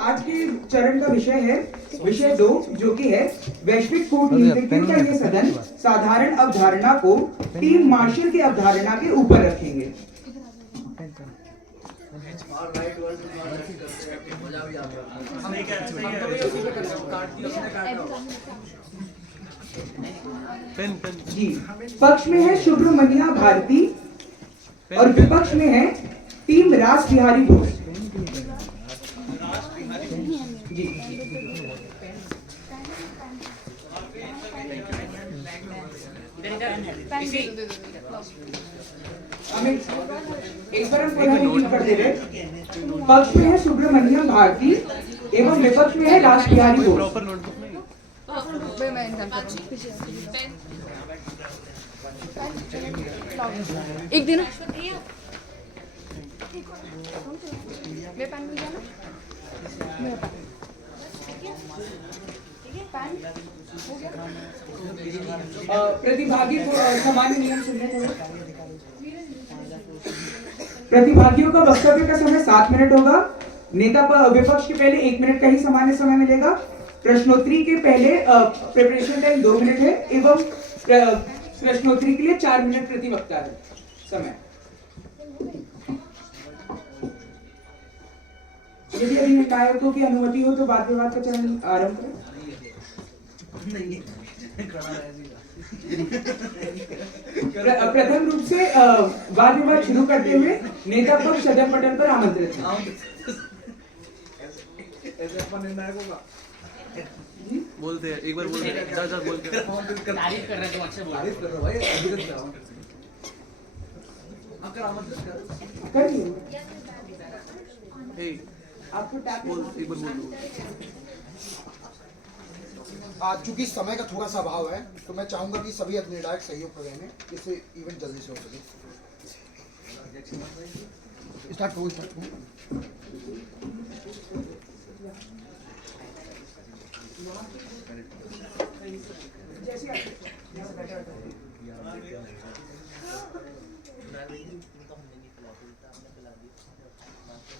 आज के चरण का विषय है विषय 2, जो कि है वैश्विक कूटनीतिज्ञों का ये सदन साधारण अवधारणा को टीम मार्शल की अवधारणा के ऊपर रखेंगे। जी, पक्ष में है सुब्रमण्या भारती और विपक्ष में है टीम रास बिहारी बोस। जी, एक बार हम पुनः कर दे रहे। पक्ष में है सुब्रमण्या भारती एवं विपक्ष में है रास बिहारी बोस। एक दिन मेरे पैन मिल जाना मेरा पैन हो गया। प्रतिभागी को सामान्य नियम सुनने थे। प्रतिभागियों का वक्तव्य का समय 7 मिनट होगा। नेता विपक्ष के पहले 1 मिनट का ही सामान्य समय मिलेगा। प्रश्नोत्तरी के पहले प्रिपरेशन टाइम 2 मिनट है एवं प्रश्नोत्तरी के लिए 4 मिनट प्रति वक्ता है समय। यदि अभी निकायों की अनुमति हो तो वाद विवाद का चरण आरंभ करें। प्रथम रूप से वाद विवाद शुरू करते हुए नेता पक्ष सदन पटल पर आमंत्रित है। बोलते हैं एक बार बोलते हैं जा बोल के तारीफ कर रहे हैं तो अच्छे बोल तारीफ कर रहे भाई अभी तक अगर आमंत्रित करिए आपको बोल एक बार बोल। आज चूंकि समय का थोड़ा सा अभाव है तो मैं चाहूंगा कि सभी अपने निर्णायक सहयोग करें इससे इवेंट जल्दी से हो सके। स्टार्ट करो।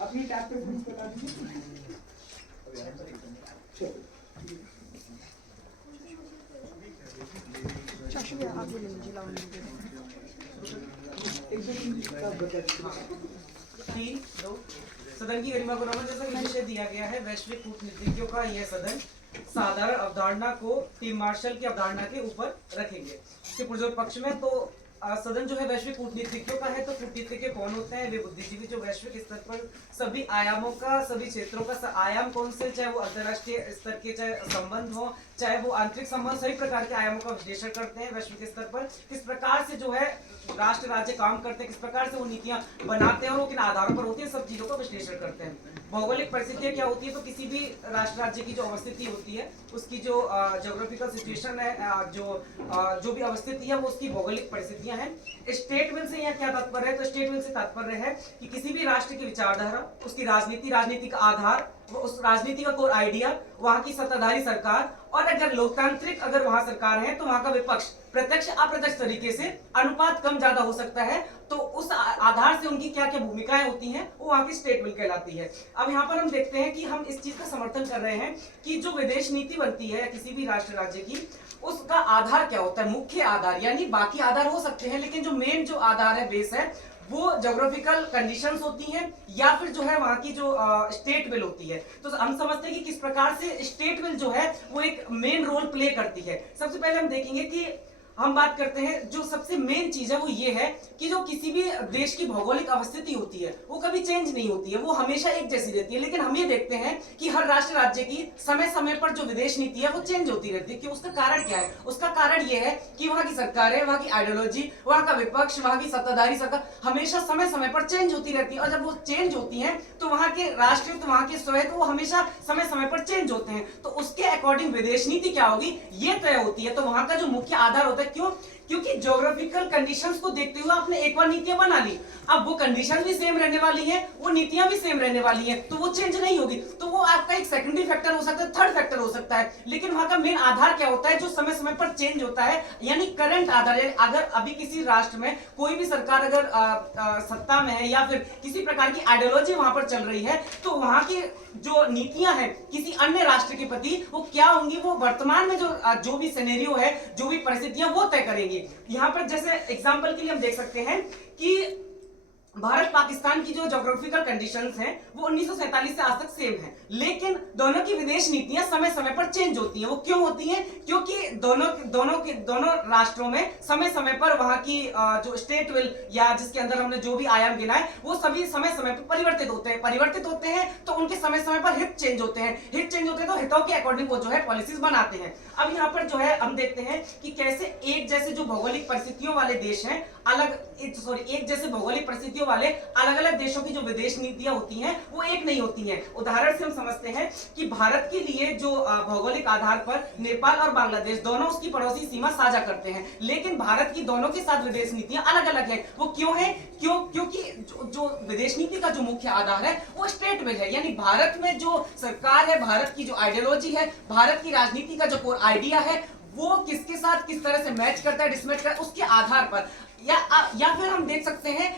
अपनी टैब पे प्लीज बता दीजिए। सदन की गरिमा को नमन। जैसा कि विषय दिया गया है वैश्विक कूटनीतिज्ञों का यह सदन साधारण अवधारणा को टीम मार्शल की अवधारणा के ऊपर रखेंगे। इसके पुरजोर पक्ष में तो सदन जो है वैश्विक कूटनीतिज्ञों का है। तो कूटनीतिज्ञ कौन होते हैं? वे बुद्धिजीवी जो वैश्विक स्तर पर सभी आयामों का, सभी क्षेत्रों का आयाम कौन से, चाहे वो अंतर्राष्ट्रीय स्तर के चाहे संबंध हो, चाहे वो आंतरिक संबंध, सभी प्रकार के आयामों का विश्लेषण करते हैं। वैश्विक स्तर पर किस प्रकार से जो है राष्ट्र राज्य काम करते हैं, किस प्रकार से वो नीतियां बनाते हैं और वो किन आधारों पर होती है, सब चीजों का विश्लेषण करते हैं। भौगोलिक परिस्थितियां क्या होती है? तो किसी भी राष्ट्र राज्य की जो अवस्थिति होती है, उसकी जो ज्योग्राफिकल सिचुएशन है, जो भी अवस्थिति है वो उसकी भौगोलिक परिस्थितियां हैं। स्टेट विल से यहाँ क्या तात्पर्य है? तो स्टेट विल से तात्पर्य है कि किसी भी राष्ट्र की विचारधारा, उसकी राजनीति का आधार, उस राजनीति का कोर आइडिया, वहां की सत्ताधारी सरकार और अगर लोकतांत्रिक अगर वहां सरकार है तो वहां का विपक्ष प्रत्यक्ष अप्रत्यक्ष तरीके से अनुपात कम ज्यादा हो सकता है। तो उस आधार से उनकी क्या क्या भूमिकाएं होती हैं वो वहां की स्टेट विल कहलाती है। अब यहाँ पर हम देखते हैं कि हम इस चीज का समर्थन कर रहे हैं कि जो विदेश नीति बनती है किसी भी राष्ट्र राज्य की, उसका आधार क्या होता है? मुख्य आधार, यानी बाकी आधार हो सकते हैं लेकिन जो मेन जो आधार है, बेस है, वो ज्योग्राफिकल कंडीशंस होती हैं या फिर जो है वहां की जो स्टेट विल होती है। तो हम समझते हैं कि किस प्रकार से स्टेट विल जो है वो एक मेन रोल प्ले करती है। सबसे पहले हम देखेंगे कि हम बात करते हैं जो सबसे मेन चीज है वो ये है कि जो किसी भी देश की भौगोलिक अवस्थिति होती है वो कभी चेंज नहीं होती है, वो हमेशा एक जैसी रहती है। लेकिन हम ये देखते हैं कि हर राष्ट्र राज्य की समय समय पर जो विदेश नीति है वो चेंज होती रहती है। कि उसका कारण क्या है? उसका कारण ये है कि वहां की सरकारें, वहां की आइडियोलॉजी, वहां का विपक्ष, वहां की सत्ताधारी सरकार हमेशा समय समय पर चेंज होती रहती है। और जब वो चेंज होती है तो वहां के राष्ट्र, तो वहां के स्वयं वो हमेशा समय समय पर चेंज होते हैं। तो उसके अकॉर्डिंग विदेश नीति क्या होगी ये तय होती है। तो वहां का जो मुख्य आधार होता है, क्यों क्योंकि ज्योग्राफिकल कंडीशंस को देखते हुए आपने एक बार नीतियां बना ली, अब वो कंडीशन भी सेम रहने वाली है, वो नीतियां भी सेम रहने वाली हैं, तो वो चेंज नहीं होगी। तो वो आपका एक सेकेंडरी फैक्टर हो सकता है, थर्ड फैक्टर हो सकता है, लेकिन वहां का मेन आधार क्या होता है जो समय समय पर चेंज होता है, यानी करंट आधार। यानी अगर अभी किसी राष्ट्र में कोई भी सरकार अगर सत्ता में है या फिर किसी प्रकार की आइडियोलॉजी वहां पर चल रही है, तो वहां की जो नीतियां हैं किसी अन्य राष्ट्र के प्रति वो क्या होंगी, वो वर्तमान में जो भी सिनेरियो है, जो भी परिस्थितियां वो तय करेंगी। यहाँ पर जैसे एग्जांपल के लिए हम देख सकते हैं कि भारत पाकिस्तान की जो ज्योग्राफिकल कंडीशंस हैं वो 1947 से आज तक सेम है, लेकिन दोनों की विदेश नीतियां समय समय पर चेंज होती हैं। वो क्यों होती हैं? क्योंकि दोनों राष्ट्रों में समय समय पर वहां की जो स्टेट विल या जिसके अंदर हमने जो भी आयाम गिना है वो सभी समय समय पर परिवर्तित होते हैं, तो उनके समय समय पर हित चेंज होते हैं तो हितों के अकॉर्डिंग वो जो है पॉलिसीज बनाते हैं। अब यहाँ पर जो है हम देखते हैं कि कैसे एक जैसे जो भौगोलिक परिस्थितियों वाले देश हैं एक जैसे भौगोलिक परिस्थितियों वाले अलग अलग देशों की जो विदेश नीतियां होती हैं वो एक नहीं होती हैं। उदाहरण से हम समझते हैं कि भारत के लिए जो भौगोलिक आधार पर नेपाल और बांग्लादेश दोनों उसकी पड़ोसी सीमा साझा करते हैं, लेकिन भारत की दोनों के साथ विदेश नीतियां अलग अलग है। वो क्यों है? क्योंकि जो विदेश नीति का जो मुख्य आधार है वो स्टेट विल है, यानी भारत में जो सरकार है, भारत की जो आइडियोलॉजी है, भारत की राजनीति का जो कोर आइडिया है वो किसके साथ किस तरह से मैच करता है, डिसमैच करता है, उसके आधार पर या फिर हम देख सकते हैं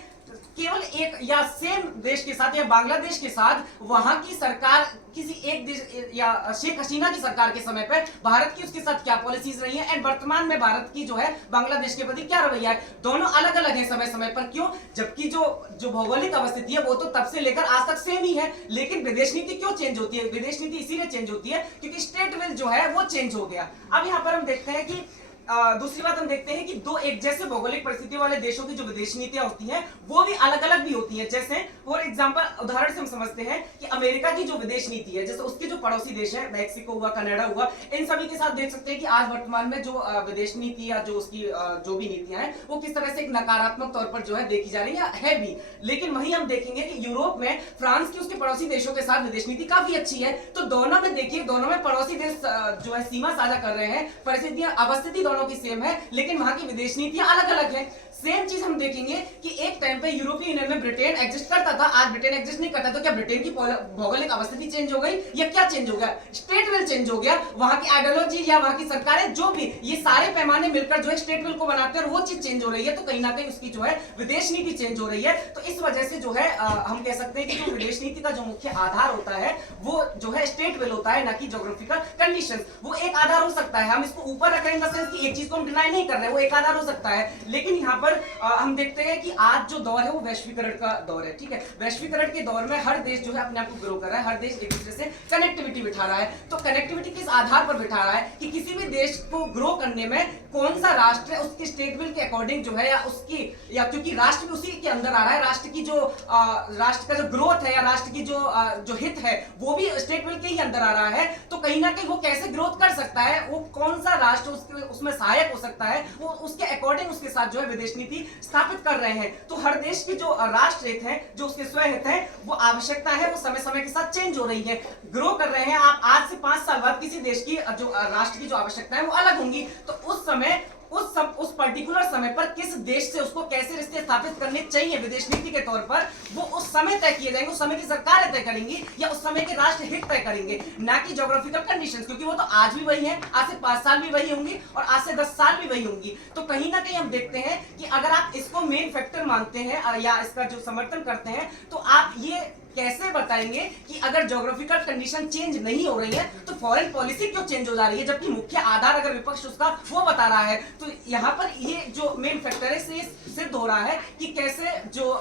केवल एक या सेम देश के साथ या बांग्लादेश के साथ वहां की सरकार किसी एक देश या शेख हसीना की सरकार के समय पर भारत की उसके साथ क्या पॉलिसीज रही है एंड वर्तमान में भारत की जो है बांग्लादेश के प्रति क्या रवैया है, दोनों अलग अलग है समय समय पर। क्यों? जबकि जो भौगोलिक अवस्थिति है वो तो तब से लेकर आज तक सेम ही है, लेकिन विदेश नीति क्यों चेंज होती है? विदेश नीति इसीलिए चेंज होती है क्योंकि स्टेट विल जो है वो चेंज हो गया। अब यहाँ पर हम देखते हैं कि दूसरी बात हम देखते हैं कि दो एक जैसे भौगोलिक परिस्थितियों वाले देशों की जो विदेश नीतियां होती हैं वो भी अलग अलग भी होती हैं। जैसे फॉर एग्जांपल उदाहरण से हम समझते हैं कि अमेरिका की जो विदेश नीति है, जैसे उसके जो पड़ोसी देश है, मैक्सिको हुआ, कनाडा हुआ, इन सभी के साथ देख सकते हैं कि आज वर्तमान में जो विदेश नीति या जो उसकी जो भी नीतियां हैं वो किस तरह से एक नकारात्मक तौर पर जो है देखी जा रही है भी। लेकिन वही हम देखेंगे कि यूरोप में फ्रांस की उसके पड़ोसी देशों के साथ विदेश नीति काफी अच्छी है। तो दोनों में देखिए, दोनों में पड़ोसी देश जो है सीमा साझा कर रहे हैं, परिस्थितियां अवस्थिति दोनों की सेम है, लेकिन वहां की विदेश नीतियां अलग अलग है। सेम चीज हम देखेंगे कि एक टाइम पे यूरोपीय यूनियन में ब्रिटेन एग्जिस्ट करता था, आज ब्रिटेन एग्जिस्ट नहीं करता। तो क्या ब्रिटेन की भौगोलिक अवस्थिति चेंज हो गई या क्या चेंज हो गया? स्टेट विल चेंज हो गया। वहां की आइडियोलॉजी या वहां की सरकारें जो भी ये सारे पैमाने मिलकर जो है स्टेट विल को बनाते हैं और वो चीज चेंज हो रही है, तो कहीं ना कहीं उसकी जो है विदेश नीति चेंज हो रही है। तो इस वजह से जो है हम कह सकते हैं कि जो विदेश नीति का जो मुख्य आधार होता है वो जो है स्टेट विल होता है, ना कि ज्योग्राफिकल कंडीशंस। वो एक आधार हो सकता है, हम इसको ऊपर रख रहे हैं इन द सेंस कि एक चीज को हम डिनाई नहीं कर रहे, वो एक आधार हो सकता है। लेकिन यहाँ पर हम देखते हैं कि आज जो दौर है वो वैश्वीकरण का दौर है, ठीक है। वैश्वीकरण के दौर में हर देश जो है अपने आप को ग्रो कर रहा है, हर देश एक दूसरे से कनेक्टिविटी बिठा रहा है। तो कनेक्टिविटी किस आधार पर बिठा रहा है कि किसी भी देश को ग्रो करने में कौन सा राष्ट्र है उसके स्टेट विल के अकॉर्डिंग जो है या क्योंकि राष्ट्र भी उसी के अंदर आ रहा है, राष्ट्र की जो राष्ट्र का जो ग्रोथ है या राष्ट्र की जो हित है वो भी स्टेट विल के ही अंदर आ रहा है। तो कहीं ना कहीं वो कैसे ग्रोथ कर सकता है, वो कौन सा राष्ट्र उसमें सहायक हो सकता है, वो उसके अकॉर्डिंग उसके साथ जो है विदेश नीति स्थापित कर रहे हैं। तो हर देश की जो राष्ट्र हित है, जो उसके स्वहित है, वो आवश्यकता है, वो समय समय के साथ चेंज हो रही है, ग्रो कर रहे हैं। आप आज से 5 साल बाद किसी देश की जो राष्ट्र की जो आवश्यकता है वो अलग होंगी, तो उस समय उस पर्टिकुलर समय पर किस देश से उसको कैसे रिश्ते स्थापित करने चाहिए विदेश नीति के तौर पर, वो उस समय तय किए जाएंगे, उस समय की सरकारें तय करेंगी या उस समय के राष्ट्र हित तय करेंगे, ना कि ज्योग्राफिकल कंडीशंस, क्योंकि वो तो आज भी वही है, आज से 5 साल भी वही होंगी और आज से 10 साल भी वही होंगी। तो कहीं ना कहीं हम देखते हैं कि अगर आप इसको मेन फैक्टर मानते हैं या इसका जो समर्थन करते हैं, तो आप ये कैसे बताएंगे कि अगर ज्योग्राफिकल कंडीशन चेंज नहीं हो रही है तो फॉरेन पॉलिसी क्यों चेंज हो जा रही है, जबकि मुख्य आधार अगर विपक्ष उसका वो बता रहा है। तो यहाँ पर ये जो मेन फैक्टर है सिद्ध हो रहा है कि कैसे जो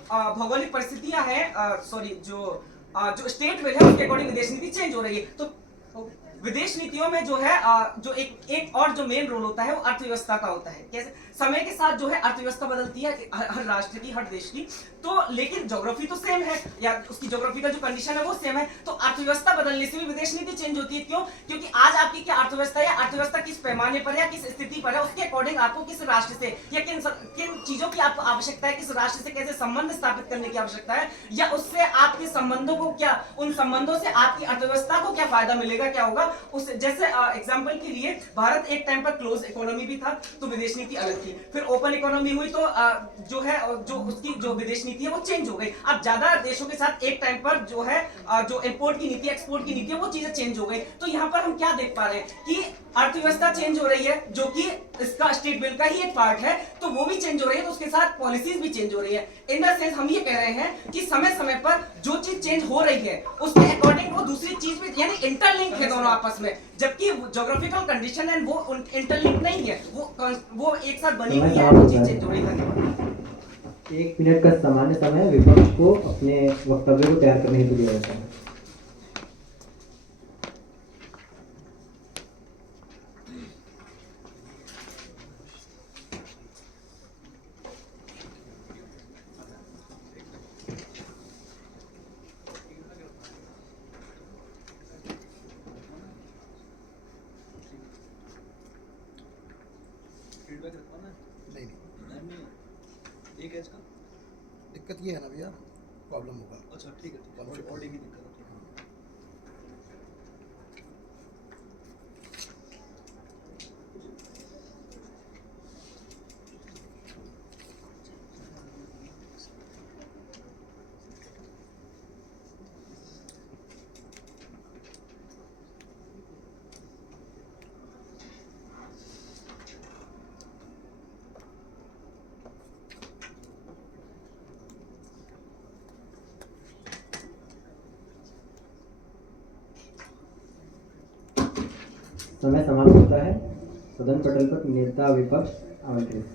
भौगोलिक परिस्थितियां हैं, जो स्टेट विल है उसके अकॉर्डिंग विदेश नीति चेंज हो रही है। तो विदेश नीतियों में जो है जो एक और जो मेन रोल होता है वो अर्थव्यवस्था का होता है। कैसे समय के साथ जो है अर्थव्यवस्था बदलती है हर राष्ट्र की, हर देश की, तो लेकिन ज्योग्राफी तो सेम है या उसकी ज्योग्राफिकल जो कंडीशन है वो सेम है। तो अर्थव्यवस्था बदलने से भी विदेश नीति चेंज होती है। क्यों? क्योंकि आज आपकी क्या अर्थव्यवस्था है, अर्थव्यवस्था किस पैमाने पर या किस स्थिति पर है, उसके अकॉर्डिंग आपको किस राष्ट्र से या किन चीजों की आपको आवश्यकता है, किस राष्ट्र से कैसे संबंध स्थापित करने की आवश्यकता है, या उससे आपके संबंधों को क्या, उन संबंधों से आपकी अर्थव्यवस्था को क्या फायदा मिलेगा, फायदा क्या होगा उस जैसे एग्जांपल के लिए भारत एक टाइम पर क्लोज इकोनॉमी भी था तो विदेश नीति अलग थी, फिर ओपन इकोनॉमी हुई तो जो है जो उसकी जो विदेश नीति है वो चेंज हो गई। अब ज्यादा देशों के साथ एक टाइम पर जो है जो इंपोर्ट की नीति एक्सपोर्ट की नीति है वो चीजें चेंज हो गई। तो यहाँ पर हम क्या देख पा रहे हैं कि अर्थव्यवस्था चेंज हो रही है जो कि इसका स्टेट बिल का ही एक पार्ट है, तो वो भी चेंज हो रही है, तो उसके साथ पॉलिसीज भी चेंज हो रही है। इन द सेंस हम ये कह रहे हैं कि समय समय पर जो चीज चेंज हो रही है उसके अकॉर्डिंग वो दूसरी चीज भी यानी इंटरलिंक है दोनों आपस में, जबकि ज्योग्राफिकल कंडीशन एंड वो इंटरलिंक नहीं है, वो एक साथ बनी हुई है, वो चीज चेंज हो रही है। 1 मिनट का सामान्य समय विपक्ष को अपने वक्तव्य को तैयार करने हेतु दिया जाता है। फीडबैक रखवाना है? नहीं एक है इसका? दिक्कत ये है ना भैया, प्रॉब्लम होगा। अच्छा ठीक है, ऑडियो की दिक्कत है, ठीक है। समय समाप्त होता है। सदन पटल पर नेता विपक्ष आमंत्रित।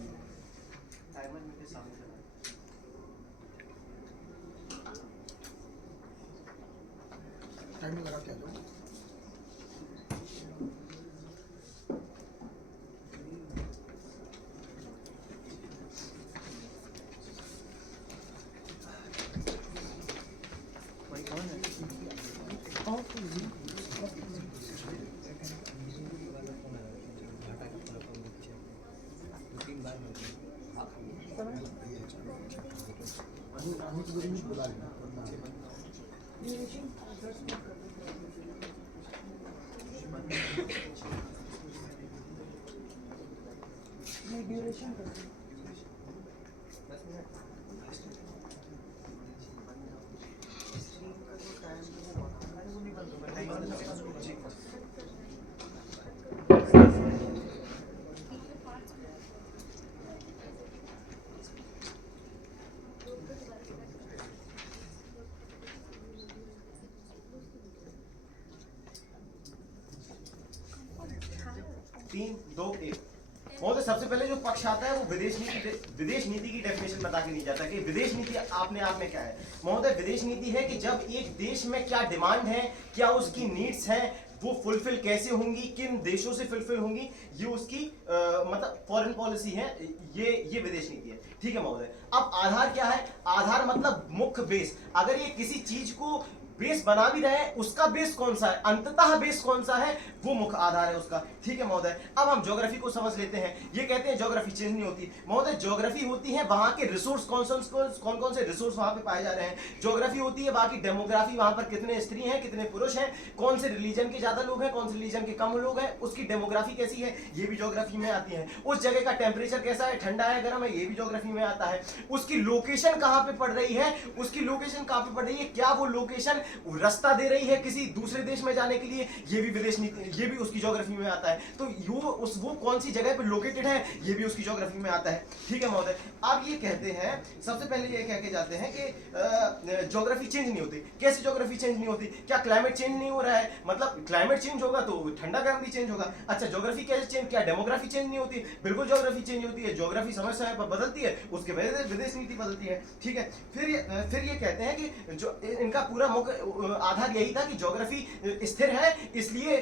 टाइम लगा क्या जो बुला लेना। तीन दो एक। महोदय सबसे पहले जो पक्ष आता है वो विदेश नीति की डेफिनेशन बता के नहीं जाता कि विदेश नीति आपने आप में क्या है। महोदय विदेश नीति है कि जब एक देश में क्या डिमांड है, क्या उसकी नीड्स हैं, वो फुलफिल कैसे होंगी, किन देशों से फुलफिल होंगी, ये उसकी मतलब फॉरेन पॉलिसी है, ये विदेश नीति है। ठीक है महोदय। अब आधार क्या है? आधार मतलब मुख्य बेस। अगर ये किसी चीज को बेस बना भी रहे हैं, उसका बेस कौन सा है, अंततः बेस कौन सा है, वो मुख्य आधार है उसका। ठीक है महोदय। अब हम ज्योग्राफी को समझ लेते हैं। ये कहते हैं ज्योग्राफी चेंज नहीं होती। महोदय ज्योग्राफी होती है वहां के रिसोर्स, कौन कौन से रिसोर्स वहां पे पाए जा रहे हैं। ज्योग्राफी होती है बाकी डेमोग्राफी, वहां पर कितने स्त्री हैं, कितने पुरुष हैं, कौन से रिलीजन के ज्यादा लोग हैं, कौन से रिलीजन के कम लोग हैं, उसकी डेमोग्राफी कैसी है, ये भी ज्योग्राफी में आती है। उस जगह का टेम्परेचर कैसा है, ठंडा है, गर्म है, ये भी ज्योग्राफी में आता है। उसकी लोकेशन कहां पे पड़ रही है, उसकी लोकेशन कहां पे पड़ रही है, क्या वो लोकेशन रास्ता दे रही है किसी दूसरे देश में जाने के लिए, ये भी विदेश नीति, ये भी उसकी ज्योग्राफी में आता है। तो वो कौन सी जगह पे लोकेटेड है, ये भी उसकी ज्योग्राफी में आता है। ठीक है महोदय। अब ये कहते हैं, सबसे पहले ये कह के जाते हैं कि ज्योग्राफी चेंज नहीं होती। कैसे ज्योग्राफी चेंज नहीं होती? क्या क्लाइमेट चेंज नहीं हो रहा है? मतलब क्लाइमेट चेंज होगा तो ठंडा गर्म भी चेंज होगा। अच्छा ज्योग्राफी कैसे चेंज, क्या डेमोग्राफी चेंज नहीं होती? बिल्कुल ज्योग्राफी चेंज होती है। ज्योग्राफी समय समय पर बदलती है, उसके वजह से विदेश नीति बदलती है। ठीक है। फिर ये कहते हैं कि जो इनका पूरा मुख्य आधार यही था कि ज्योग्राफी स्थिर है, इसलिए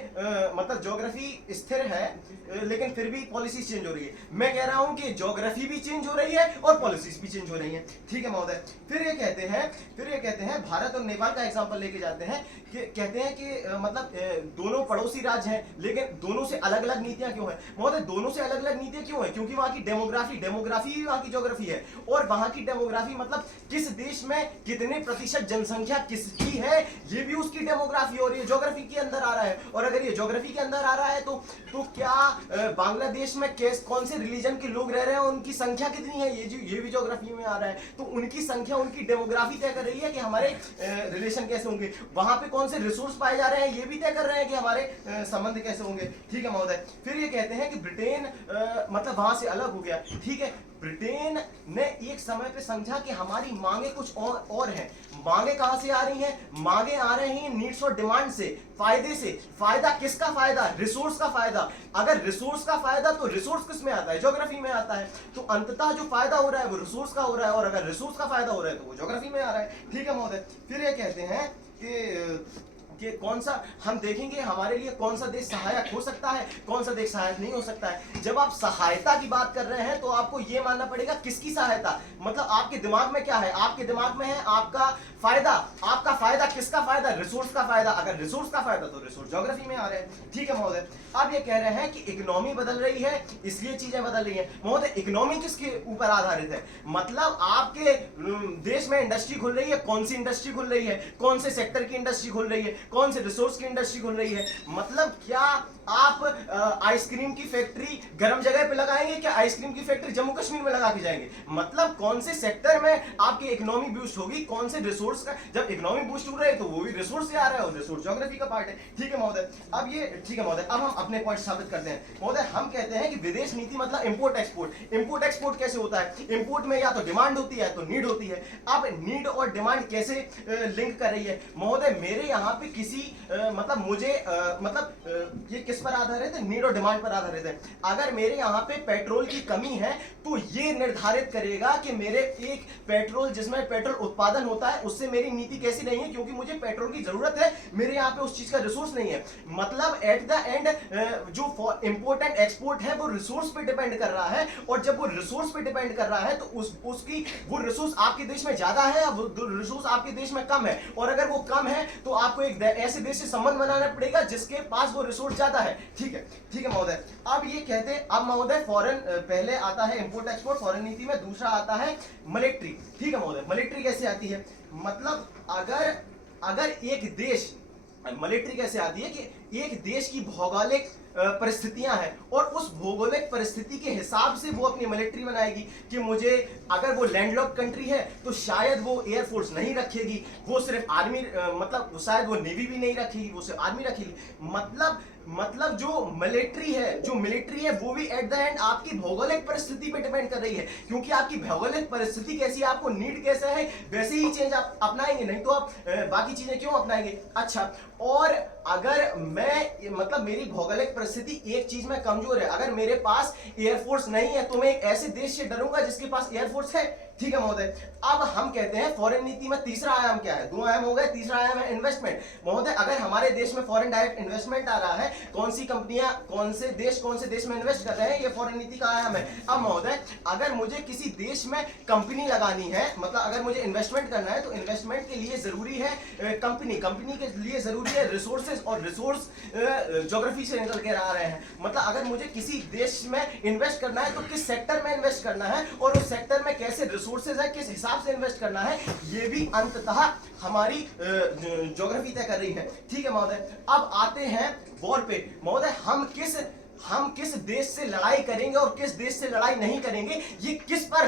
मतलब ज्योग्राफी स्थिर है लेकिन फिर भी पॉलिसी चेंज हो रही है। मैं कह रहा हूं कि ज्योग्राफी भी चेंज हो रही है और पॉलिसीज भी चेंज हो रही हैं। ठीक है महोदय। फिर ये कहते हैं भारत और नेपाल का एग्जांपल लेके जाते हैं कि कहते हैं कि मतलब दोनों पड़ोसी राज्य हैं लेकिन दोनों से अलग अलग नीतियां क्यों हैं? महोदय दोनों से अलग अलग नीतियां क्यों हैं? क्योंकि वहां की डेमोग्राफी वहां की ज्योग्राफी है और वहां की डेमोग्राफी मतलब किस देश में कितने प्रतिशत जनसंख्या किसकी है, ये भी उसकी डेमोग्राफी और ये ज्योग्राफी के अंदर आ रहा है। और अगर ये ज्योग्राफी के अंदर आ रहा है तो क्या बांग्लादेश में कौन से रिलीजन के लोग रह रहे हैं, उनकी संख्या कितनी है, ये भी ज्योग्राफी में आ रहा है। तो उनकी संख्या, उनकी डेमोग्राफी तय कर रही है कि हमारे रिलेशन कैसे होंगे। वहां पे कौन से रिसोर्स पाए जा रहे हैं, ये भी तय कर रहे हैं कि हमारे संबंध कैसे होंगे। ठीक है महोदय। फिर ये कहते हैं कि ब्रिटेन मतलब वहां से अलग हो गया। ठीक है, ब्रिटेन ने एक समय पे समझा कि हमारी मांगे कुछ और हैं। मांगे कहां से आ रही हैं? मांगे आ रही हैं नीड्स और डिमांड से, फायदे से। फायदा किसका फायदा? रिसोर्स का फायदा। अगर रिसोर्स का फायदा तो रिसोर्स किस में आता है? ज्योग्राफी में आता है। तो अंततः जो फायदा हो रहा है वो रिसोर्स का हो रहा है, और अगर रिसोर्स का फायदा हो रहा है तो वो ज्योग्राफी में आ रहा है। ठीक है महोदय। फिर ये कहते हैं कि कौन सा, हम देखेंगे हमारे लिए कौन सा देश सहायक हो सकता है, कौन सा देश सहायक नहीं हो सकता है। जब आप सहायता की बात कर रहे हैं तो आपको यह मानना पड़ेगा किसकी सहायता, मतलब आपके दिमाग में क्या है? आपके दिमाग में है आपका फायदा। आपका फायदा किसका फायदा? रिसोर्स का फायदा। अगर रिसोर्स का फायदा तो रिसोर्स ज्योग्राफी में आ रहे हैं। ठीक है महोदय। अब ये कह रहे हैं कि इकोनॉमी बदल रही है इसलिए चीजें बदल रही हैं। महोदय इकोनॉमी किसके ऊपर आधारित है? मतलब आपके देश में इंडस्ट्री खुल रही है, कौन सी इंडस्ट्री खुल रही है, कौन से सेक्टर की इंडस्ट्री खुल रही है, कौन से रिसोर्स की इंडस्ट्री खुल रही है। मतलब क्या आप आइसक्रीम की फैक्ट्री गर्म जगह पे लगाएंगे, क्या आइसक्रीम की फैक्ट्री जम्मू कश्मीर में लगा के जाएंगे? मतलब कौन से सेक्टर में आपकी इकोनॉमी बूस्ट होगी, कौन से रिसोर्स का। जब इकोनॉमी बूस्ट हो रहा है तो वो भी रिसोर्स से आ रहा है, और रिसोर्स ज्योग्राफी का पार्ट है। ठीक है महोदय। अब ये ठीक है महोदय, अब हम अपने पॉइंट साबित करते हैं। महोदय हम कहते हैं कि विदेश नीति मतलब इंपोर्ट एक्सपोर्ट। इंपोर्ट एक्सपोर्ट कैसे होता है? इंपोर्ट में या तो डिमांड होती है तो नीड होती है। अब नीड और डिमांड कैसे लिंक कर रही है? महोदय मेरे यहाँ पे किसी मतलब मुझे ये किस पर आधारित है? नीड और डिमांड पर आधारित है। अगर मेरे यहाँ पे पेट्रोल की कमी है तो ये निर्धारित करेगा कि मेरे एक पेट्रोल जिसमें पेट्रोल उत्पादन होता है उससे मेरी नीति कैसी नहीं है, क्योंकि मुझे पेट्रोल की जरूरत है, मेरे यहाँ पे उस चीज का रिसोर्स नहीं है। मतलब एट द एंड जो इंपोर्ट एंड एक्सपोर्ट है वो रिसोर्स पे डिपेंड कर रहा है, और जब वो रिसोर्स पे डिपेंड कर रहा है तो उसकी वो रिसोर्स आपके देश में ज्यादा है या वो रिसोर्स आपके देश में कम है। और अगर वो कम है तो आपको एक ऐसे देश से संबंध बनाना पड़ेगा जिसके पास वो रिसोर्स ज्यादा है। ठीक है महोदय। अब ये कहते हैं, अब महोदय फॉरेन पहले आता है इंपोर्ट एक्सपोर्ट फॉरेन नीति में, दूसरा आता है मिलिट्री। ठीक है महोदय। मिलिट्री कैसे आती है? मतलब अगर एक देश, मिलिट्री कैसे आती है कि एक देश की भौगोलिक परिस्थितियां हैं और उस भौगोलिक परिस्थिति के हिसाब से वो अपनी मिलिट्री बनाएगी कि मुझे, अगर वो लैंडलॉक्ड कंट्री है तो शायद वो एयरफोर्स नहीं रखेगी, वो सिर्फ आर्मी मतलब शायद वो नेवी भी नहीं रखेगी, वो सिर्फ आर्मी रखेगी। मतलब जो मिलिट्री है वो भी एट द एंड आपकी भौगोलिक परिस्थिति पे डिपेंड कर रही है, क्योंकि आपकी भौगोलिक परिस्थिति कैसी है, आपको नीड कैसा है, वैसे ही चेंज आप अपनाएंगे, नहीं तो आप बाकी चीजें क्यों अपनाएंगे। अच्छा, और अगर मैं मतलब मेरी भौगोलिक परिस्थिति एक चीज में कमजोर है, अगर मेरे पास एयरफोर्स नहीं है तो मैं एक ऐसे देश से डरूंगा जिसके पास एयरफोर्स है। ठीक है महोदय। अब हम कहते हैं फॉरेन नीति में तीसरा आयाम क्या है? 2 आयाम हो गए, तीसरा आयाम है इन्वेस्टमेंट। महोदय अगर हमारे देश में फॉरेन डायरेक्ट इन्वेस्टमेंट आ रहा है, कौन सी कंपनियां कौन से देश में इन्वेस्ट कर रहे हैं, ये फॉरेन नीति का आयाम है। अब महोदय अगर मुझे किसी देश में कंपनी लगानी है, मतलब अगर मुझे इन्वेस्टमेंट करना है तो इन्वेस्टमेंट के लिए जरूरी है कंपनी के लिए जरूरी है रिसोर्सेज, और रिसोर्स ज्योग्राफी से निकल के आ रहे हैं। मतलब अगर मुझे किसी देश में इन्वेस्ट करना है तो किस सेक्टर में इन्वेस्ट करना है, और उस सेक्टर में कैसे रिसोर्सेज है, किस हिसाब से इन्वेस्ट करना है, ये भी अंततः हमारी ज्योग्राफी तय कर रही है। ठीक है महोदय। अब आते हैं वॉर पे। महोदय हम किस देश से लड़ाई करेंगे और किस देश से लड़ाई नहीं करेंगे, ये किस पर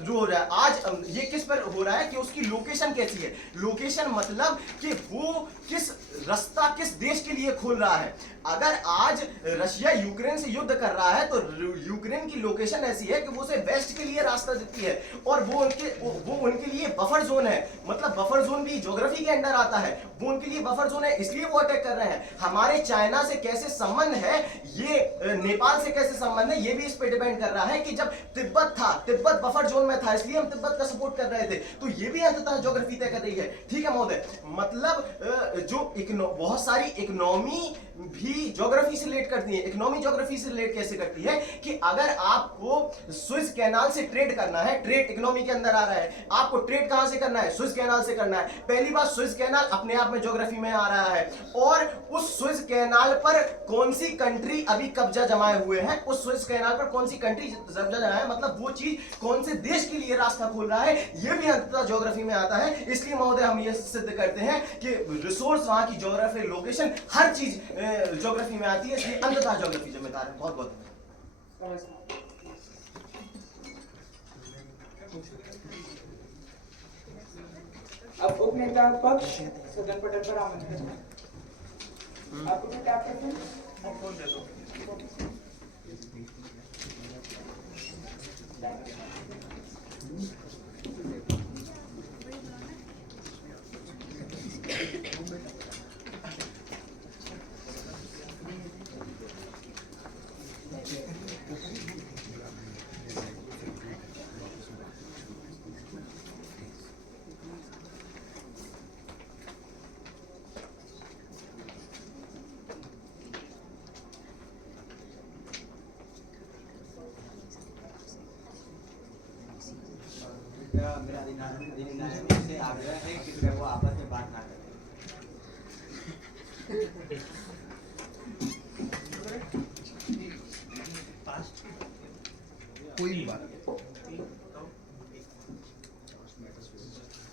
जो हो रहा है आज, ये किस पर हो रहा है कि उसकी लोकेशन कैसी है। लोकेशन मतलब कि वो किस रास्ता किस देश के लिए खोल रहा है। अगर आज रशिया यूक्रेन से युद्ध कर रहा है तो यूक्रेन की लोकेशन ऐसी है कि वो उसे वेस्ट के लिए रास्ता देती है, और वो उनके लिए बफर जोन है। मतलब बफर जोन भी ज्योग्राफी के अंडर आता है, वो उनके लिए बफर जोन है, इसलिए वो अटैक कर रहे हैं। हमारे चाइना से कैसे संबंध है, ये नेपाल से कैसे संबंध है, ये भी इस पे डिपेंड कर रहा है कि जब तिब्बत बफर जोन में था इसलिए हम तिब्बत का सपोर्ट कर रहे थे, तो ये भी अंततः ज्योग्राफी तय कर रही है। ठीक है महोदय। मतलब जो बहुत सारी इकोनॉमी भी ज्योग्राफी से रिलेट करती है। इकोनॉमी ज्योग्राफी से रिलेट कैसे करती है कि अगर आपको स्विस कैनाल से ट्रेड करना है, ट्रेड इकोनॉमी के अंदर आ रहा है, आपको ट्रेड कहां से करना है, स्विस कैनाल से करना है। पहली बात, स्विस कैनाल अपने आप में ज्योग्राफी में आ रहा है, और उस स्विस कैनाल पर कौन सी कंट्री अभी कब्जा जमाए हुए हैं, उस स्विस कैनाल पर कौन सी कंट्री कब्जा जमाया है, मतलब वो चीज कौन से देश के लिए रास्ता खोल रहा है, ये भी अंततः ज्योग्राफी में आता है। इसलिए महोदय हम ये सिद्ध करते हैं कि रिसोर्स, वहां की ज्योग्राफी, लोकेशन, हर चीज ज्योग्राफी में आती है, इसलिए अंततः ज्योग्राफी जिम्मेदार है। बहुत बहुत अब उपनेता पक्ष सदन पटल पर आमंत्रित है। आपको क्या टैप करते हैं? मेरा अधिनायक से आग्रह है कि वो आपस में बात ना करें। कोई भी बात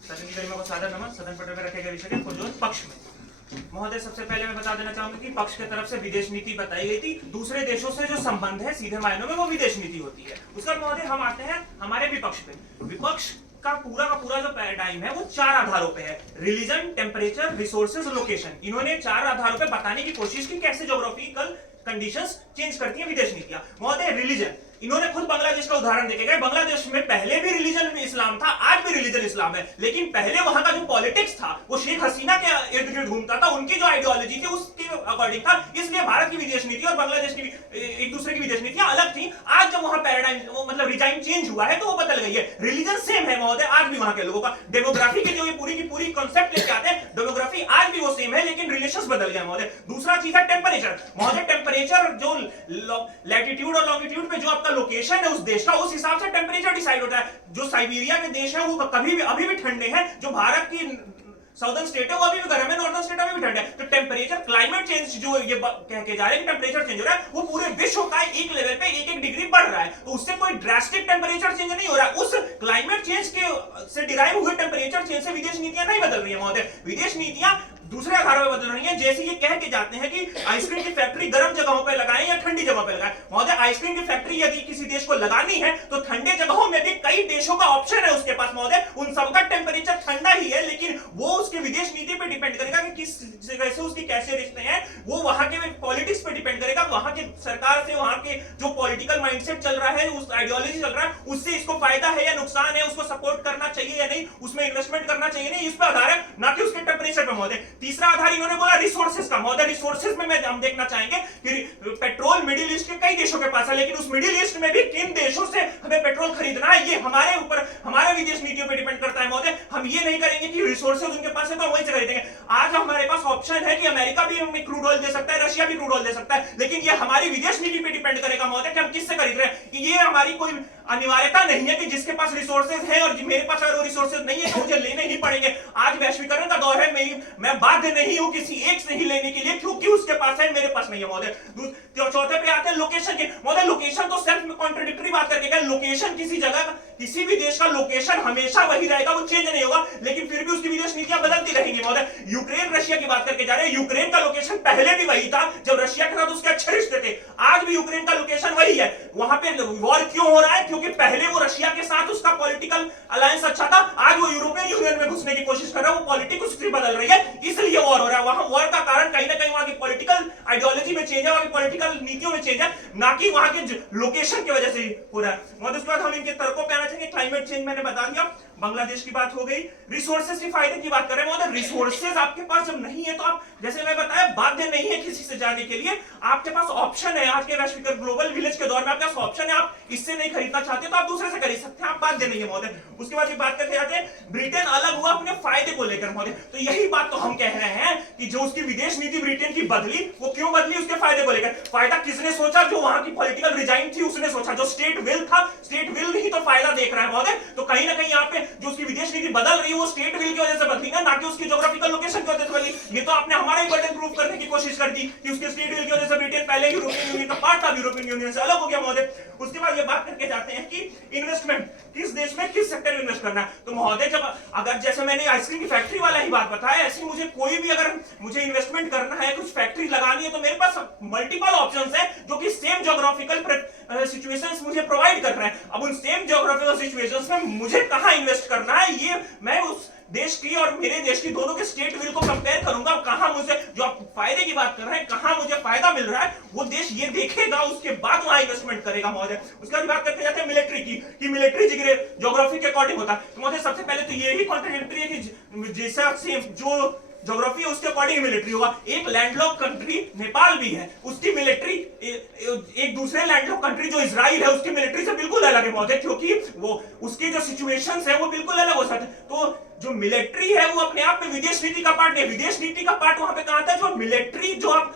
सदन की गरिमा को सादर नमन। सदन पटल पर रखे गए विषय के पुरजोर पक्ष में महोदय, सबसे पहले मैं बता देना चाहूंगा कि पक्ष की तरफ से विदेश नीति बताई गई थी। दूसरे देशों से जो संबंध है सीधे मायनों में वो विदेश नीति होती है। उसका महोदय हम आते हैं हमारे विपक्ष पे। विपक्ष का पूरा जो पैराडाइम है वो 4 आधारों पे है: रिलीजन, टेम्परेचर, रिसोर्सेज, लोकेशन। इन्होंने 4 आधारों पे बताने की कोशिश की कैसे ज्योग्राफिकल कंडीशंस चेंज करती है विदेश नीतियां। महोदय, रिलीजन, इन्होंने खुद बांग्लादेश का उदाहरण देके गए। बांग्लादेश में पहले भी रिलीजन में इस्लाम था, आज भी रिलीजन इस्लाम है, लेकिन पहले वहां का जो पॉलिटिक्स था वो शेख हसीना के इर्द गिर्द घूमता था, उनकी जो आइडियोलॉजी थी उसके अकॉर्डिंग था। इसलिए भारत की विदेश नीति और बांग्लादेश की एक दूसरे की विदेश नीतियां अलग थी। आज जब वहां पैराडाइम मतलब रिजाइम चेंज हुआ है तो वो बदल गई है। रिलीजन सेम है महोदय आज भी वहां के लोगों का। डेमोग्राफी की जो ये पूरी की पूरी कॉन्सेप्ट लेके आते हैं, डेमोग्राफी आज भी वो सेम है, लेकिन रिलेशंस बदल गए महोदय। दूसरा चीज है टेम्परेचर। महोदय, टेम्परेचर जो लैटिट्यूड और लॉन्गिट्यूड पे जो आपका लोकेशन है उस देश का, उस हिसाब से टेम्परेचर डिसाइड होता है। जो साइबेरिया के देश है वो कभी भी अभी भी ठंडे हैं, जो भारत की साउदर्न स्टेट है वो अभी भी गर्म है, नॉर्दर्न स्टेट अभी भी ठंड है। तो टेम्परेचर, क्लाइमेट चेंज जो ये कह के जा रहे हैं कि टेम्परेचर चेंज हो रहा है, वो पूरे विश्व का एक लेवल पे 1-1 डिग्री बढ़ रहा है। तो उससे कोई ड्रास्टिक टेम्परेचर चेंज नहीं हो रहा है। उस क्लाइमेट चेंज के से डिराइव हुए टेम्परेचर चेंज से विदेश नीतियां नहीं बदल रही है महोदय। विदेश नीतियां दूसरे आधारों पर बदल रही है। जैसे ये कह के जाते हैं कि आइसक्रीम की फैक्ट्री गर्म जगहों पे लगाएं या ठंडी जगहों पे लगाएं। महोदय, आइसक्रीम की फैक्ट्री यदि किसी देश को लगानी है तो ठंडे जगहों में भी कई देशों का ऑप्शन है उसके पास महोदय। उन सबका टेम्परेचर ठंडा ही है, लेकिन वो उसके विदेश नीति पे डिपेंड करेगा कि किस जगह से उसके कैसे रिश्ते हैं। वो वहां के पॉलिटिक्स पे डिपेंड करेगा, वहां के सरकार से, वहां के जो पॉलिटिकल माइंडसेट चल रहा है, उस आइडियोलॉजी चल रहा है, उससे इसको फायदा है या नुकसान है, उसको सपोर्ट करना चाहिए या नहीं, उसमें इन्वेस्टमेंट करना चाहिए नहीं, इस पर आधार है, ना कि उसके टेम्परेचर पे महोदय। तीसरा आधार इन्होंने बोला रिसोर्सेज का। महोदय, रिसोर्सेज में हम देखना चाहेंगे कि पेट्रोल मिडिल ईस्ट के कई देशों के पास है, लेकिन उस मिडिल ईस्ट में भी किन देशों से हमें पेट्रोल खरीदना है ये हमारे ऊपर, हमारे विदेश नीतियों पे डिपेंड करता है महोदय। हम ये नहीं करेंगे कि रिसोर्सेज उनके पास है तो वहीं से खरीदेंगे। आज हमारे पास ऑप्शन है कि अमेरिका भी हमें क्रूड ऑयल दे सकता है, रशिया भी क्रूड ऑयल दे सकता है, लेकिन ये हमारी विदेश नीति पे डिपेंड करेगा महोदय कि हम किससे खरीद रहे हैं। ये हमारी कोई अनिवार्यता नहीं है कि जिसके पास रिसोर्सेज है और मेरे पास अगर वो रिसोर्सेज नहीं है तो मुझे लेने ही पड़ेंगे। आज वैश्वीकरण का दौर है, मैं बाध्य नहीं हूं किसी एक से ही लेने के लिए क्योंकि उसके पास है, मेरे पास नहीं है महोदय। चौथे पे आते हैं लोकेशन के। महोदय, लोकेशन तो सेल्फ में कॉन्ट्रडिक्टरी बात करके गए। लोकेशन किसी जगह का, किसी भी देश का लोकेशन हमेशा वही रहेगा, वो चेंज नहीं होगा, लेकिन फिर भी उसकी विदेश नीतियां बदलती रहेंगी महोदय। यूक्रेन रशिया की बात करके जा रहे हैं। यूक्रेन का लोकेशन पहले भी वही था जब रशिया के साथ उसके अच्छे रिश्ते थे, आज भी यूक्रेन का लोकेशन वही है। वहां पे वॉर क्यों हो रहा है? क्योंकि पहले वो रशिया के साथ उसका पॉलिटिकल अलायंस अच्छा था, आज वो यूरोपियन यूनियन में घुसने की कोशिश कर रहा है, वो पॉलिटिक्स उसकी बदल रही है, इसलिए वॉर हो रहा है। वहां वॉर का कारण कहीं ना कहीं वहां की पॉलिटिकल आइडियोलॉजी में चेंज है, वहां की पॉलिटिकल नीतियों में चेंज है, ना कि वहां के लोकेशन की वजह से हो रहा है। और उसके बाद हम इनके तर्कों पे आना चाहिए। क्लाइमेट चेंज मैंने बता दिया, बांग्लादेश की बात हो गई। रिसोर्सेज के फायदे की बात कर रहे हैं महोदय। रिसोर्सेज आपके पास जब नहीं है तो आप, जैसे मैं बताया, बाध्य नहीं है किसी से जाने के लिए, आपके पास ऑप्शन है। आज के वैश्विक ग्लोबल विलेज के दौर में आपके पास ऑप्शन है, आप इससे नहीं खरीदना चाहते तो आप दूसरे से खरीद सकते हैं, आप बाध्य नहीं है महोदय। उसके बाद ये बात करके जाते हैं ब्रिटेन अलग हुआ अपने फायदे को लेकर महोदय। तो यही बात तो हम कह रहे हैं कि कि जो उसकी विदेश नीति ब्रिटेन की बदली, वो क्यों बदली, उसके फायदे को लेकर। फायदा किसने सोचा, जो वहां की पॉलिटिकल रिजाइन थी उसने सोचा। जो स्टेट विल था, स्टेट विल ही तो फायदा देख रहा है महोदय। तो कहीं ना कहीं यहाँ पे जो उसकी विदेश नीति बदल रही है वो स्टेट विल की वजह से बदली ना कि उसकी ज्योग्राफिकल लोकेशन की वजह से बदली। ये तो आपने हमारा ही बर्डन प्रूफ करने की कोशिश कर दी कि उसके स्टेट विल की वजह से ब्रिटेन पहले यूरोपियन यूनियन का पार्ट था, यूरोपियन यूनियन से अलग हो गया महोदय। उसके बाद ये बात करके जाते हैं कि इन्वेस्टमेंट किस देश में किस सेक्टर में इन्वेस्ट करना है। तो महोदय जब अगर जैसे मैंने आइसक्रीम की फैक्ट्री वाला ही बात बताया, ऐसे मुझे कोई भी अगर मुझे इन्वेस्टमेंट करना है, कुछ फैक्ट्री लगानी है, तो मेरे पास मल्टीपल ऑप्शंस है जो कि सेम ज्योग्राफिकल सिचुएशंस मुझे प्रोवाइड कर रहे हैं। अब उन सेम ज्योग्राफिकल सिचुएशंस में मुझे कहां इन्वेस्ट करना है, ये मैं उस देश की और मेरे देश की दोनों के स्टेट विल को कंपेयर करूंगा। कहां मुझे, जो आप फायदे की बात कर रहे हैं, कहां मुझे फायदा मिल रहा है, वो देश ये देखेगा, उसके बाद वहां इन्वेस्टमेंट करेगा महोदय। उसके बाद बात करते जाते हैं मिलिट्री की, कि मिलिट्री ज्योग्राफी के अकॉर्डिंग होता है। तो महोदय सबसे पहले तो ये ही कॉन्ट्राडिक्टरी है कि जैसा जो ज्योग्राफी है उसके अकॉर्डिंग मिलिट्री होगा। एक लैंडलॉक कंट्री नेपाल भी है, उसकी मिलिट्री एक दूसरे लैंडलॉक कंट्री जो इजराइल है उसकी मिलिट्री से बिल्कुल अलग है महोदय, क्योंकि वो उसकी जो सिचुएशंस है वो बिल्कुल अलग हो सकते हैं। तो जो मिलिट्री है वो अपने आप में विदेश नीति का पार्ट नहीं। विदेश नीति का पार्ट वहां पे कहां था, जो मिलिट्री जो आप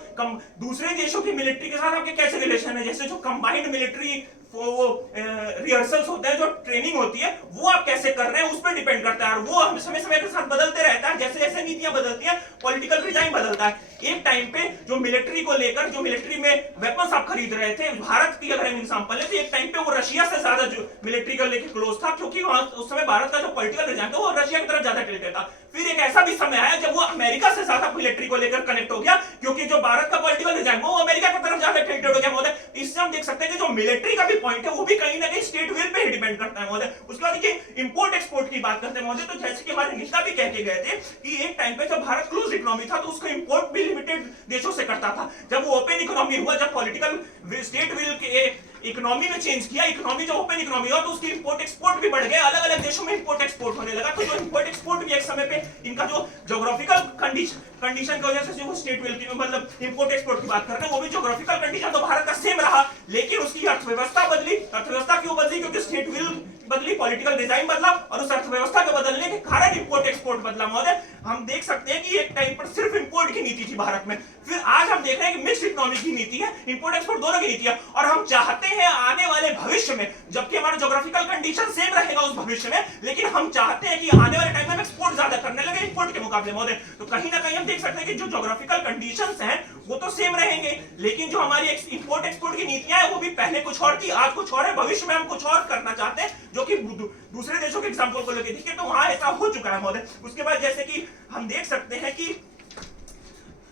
दूसरे देशों की मिलिट्री के साथ आपके कैसे रिलेशन है, जैसे जो कंबाइंड मिलिट्री वो रिहर्सल्स होते हैं, जो ट्रेनिंग होती है, वो आप कैसे कर रहे हैं उस पर डिपेंड करता है। और वो हम समय समय के साथ बदलते रहता है, जैसे जैसे नीतियां बदलती हैं, पॉलिटिकल डिजाइन बदलता है। एक टाइम पे जो मिलिट्री को लेकर, जो मिलिट्री में वेपन्स आप खरीद रहे थे, भारत की अगर हम एग्जांपल लें तो एक टाइम पे वो रशिया से ज्यादा जो मिलिट्री को लेकर क्लोज था, क्योंकि वहां उस समय भारत का जो पॉलिटिकल डिजाइन था वो रशिया की तरफ ज्यादा टिल्टेड था। फिर एक ऐसा भी समय आया जब वो अमेरिका से ज्यादा मिलिट्री को लेकर कनेक्ट हो गया, क्योंकि जो भारत का पॉलिटिकल डिजाइन वो अमेरिका की तरफ ज्यादा टिल्टेड हो गया महोदय। इससे हम देख सकते हैं कि जो मिलिट्री का भी पॉइंट है वो भी कहीं ना कहीं state will pay he depend करता है महोदय। उसके बाद देखिए इंपोर्ट एक्सपोर्ट की बात करते हैं महोदय, तो जैसे कि हमारे नेता भी कह के गए थे कि एक टाइम पे जब भारत क्लोज इकोनॉमी था तो उसका इंपोर्ट भी लिमिटेड देशों से करता था। जब वो ओपन इकोनॉमी हुआ, जब पॉलिटिकल स्टेट विल के इकोनॉमी में चेंज किया, इकोनॉमी जो ओपन इकोनॉमी हुआ तो उसकी इंपोर्ट एक्सपोर्ट भी बढ़ गए, अलग अलग देशों में इंपोर्ट एक्सपोर्ट होने लगा। तो जो इंपोर्ट एक्सपोर्ट भी एक समय पे इनका जो ज्योग्राफिकल कंडीशन की वजह से जो स्टेट विल की मतलब इंपोर्ट एक्सपोर्ट की बात कर रहे हैं, वो भी ज्योग्राफिकल कंडीशन तो भारत का सेम रहा, लेकिन उसकी अर्थव्यवस्था बदली। अर्थव्यवस्था क्यों बदली, क्योंकि स्टेट विल बदली, पॉलिटिकल डिजाइन बदला, और उस अर्थव्यवस्था के बदलने के कारण इंपोर्ट एक्सपोर्ट बदला महोदय। हम देख सकते हैं कि एक टाइम पर सिर्फ इंपोर्ट की नीति थी भारत में, फिर आज हम देख रहे हैं कि मिक्स्ड इकोनॉमी की नीति है, इंपोर्ट एक्सपोर्ट दोनों की नीति है। और हम चाहते हैं आने वाले भविष्य में, जबकि हमारा ज्योग्राफिकल कंडीशन सेम रहेगा उस भविष्य में, लेकिन हम चाहते हैं कि आने वाले टाइम में हम एक्सपोर्ट ज्यादा करने लगे इंपोर्ट के मुकाबले महोदय। तो कहीं ना कहीं हम देख सकते हैं कि जो ज्योग्राफिकल कंडीशंस हैं वो तो सेम रहेंगे, लेकिन जो हमारी इंपोर्ट एक्सपोर्ट की नीतियां हैं वो भी पहले कुछ और थी, आज कुछ और है, भविष्य में हम कुछ और करना चाहते हैं, जो कि दूसरे देशों के एग्जांपल को लेकर देखिए तो वहां ऐसा हो चुका है महोदय। उसके बाद जैसे कि हम देख सकते हैं कि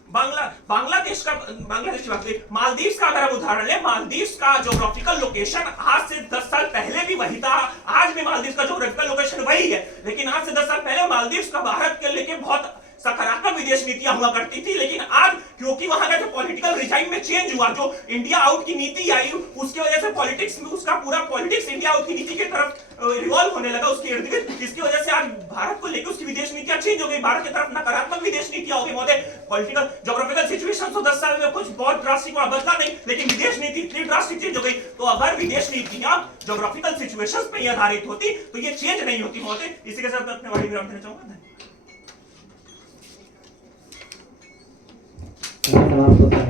बांग्लादेश की बात करें, मालदीव्स का अगर हम उदाहरण लें, मालदीव्स का ज्योग्राफिकल लोकेशन आज से 10 साल पहले भी वही था, आज भी मालदीव्स का ज्योग्राफिकल लोकेशन वही है, लेकिन आज से 10 साल पहले मालदीव्स का भारत के लेके बहुत सकारात्मक विदेश नीतियां हुआ करती थी, लेकिन आज क्योंकि वहां का जो पॉलिटिकल रिजाइन में चेंज हुआ, जो इंडिया आउट की नीति आई, उसकी वजह से पॉलिटिक्स में उसका पूरा पॉलिटिक्स इंडिया आउट की नीति की तरफ रिवॉल्व होने लगा उसके इर्द गिर्द, जिसकी वजह से आज भारत को लेकर उसकी विदेश नीतियां चेंज हो गई, भारत की तरफ नकारात्मक विदेश नीतियां हो गई महोदय। पॉलिटिकल ज्योग्राफिकल सिचुएशन तो 10 साल में कुछ बहुत ड्रास्टिक वहां बदला नहीं, लेकिन विदेश नीति इतनी ड्रास्टिक चेंज हो गई। तो अगर विदेश नीतियां ज्योग्राफिकल सिचुएशंस पे आधारित होती तो ये चेंज नहीं होती महोदय। इसी के साथ मैं अपने वाणी विराम देना चाहूंगा। समाप्त होता है।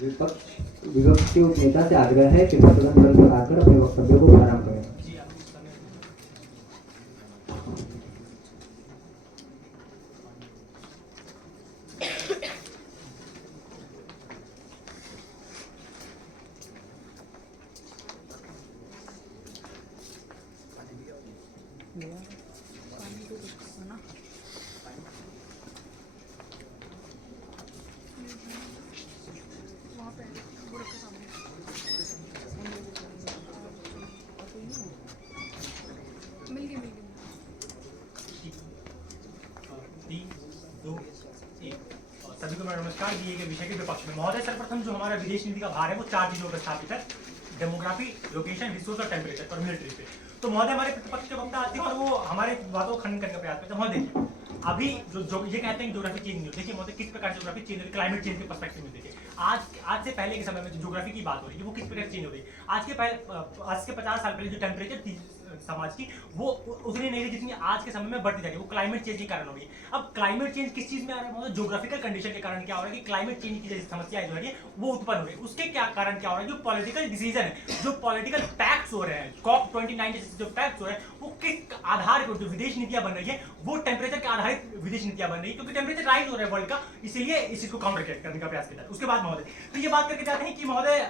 विपक्ष के उपनेता से आग्रह है कि सदन पर आकर अपने वक्तव्य को प्रारंभ करें। सभी को नमस्कार। दिए गए विषय के विपक्ष में महोदय, सर्वप्रथम जो हमारा विदेश नीति का भार है वो 4 चीजों पर स्थापित है, डेमोग्राफी, लोकेशन, रिसोर्स और टेम्परेचर और मिलिट्री पे। तो महोदय हमारे प्रतिपक्ष के वक्ता आते हैं और वो हमारे बातों को खंडन करने का प्रयास करते हैं। महोदय देखिए, अभी जो ये कहते हैं ज्योग्राफी चेंज नहीं होती, देखिए महोदय किस प्रकार ज्योग्राफी चेंज होती है क्लाइमेट चेंज के पर्सपेक्टिव में। देखिए आज से पहले के समय में जो ज्योग्राफी की बात हो रही है वो किस प्रकार चेंज हो रही है। आज के 50 साल पहले जो टेम्परेचर थी समाज की, वो उतनी नहीं रही जितनी आज के समय में बढ़ती जा रही है। वो क्लाइमेट चेंज के कारण हो रही है। अब क्लाइमेट चेंज किस चीज में आ रहा है, मतलब ज्योग्राफिकल कंडीशन के कारण क्या हो रहा है कि क्लाइमेट चेंज की जैसी समस्या जो है वो उत्पन्न हो रही है। उसके क्या कारण क्या हो रहा है, जो पॉलिटिकल डिसीजन है, जो पॉलिटिकल पैक्ट्स हो रहे हैं, COP29 जैसे जो पैक्ट्स हो रहे हैं, वो किस आधार पर जो विदेश नीतियां बन रही है वो टेम्परेचर के आधारित विदेश नीतियां बन रही है, क्योंकि टेम्परेचर राइज हो रहा है वर्ल्ड का, इसीलिए इस चीज को काउंटर करने का प्रयास किया जाता है। उसके बाद महोदय तो ये बात करके जाते हैं कि महोदय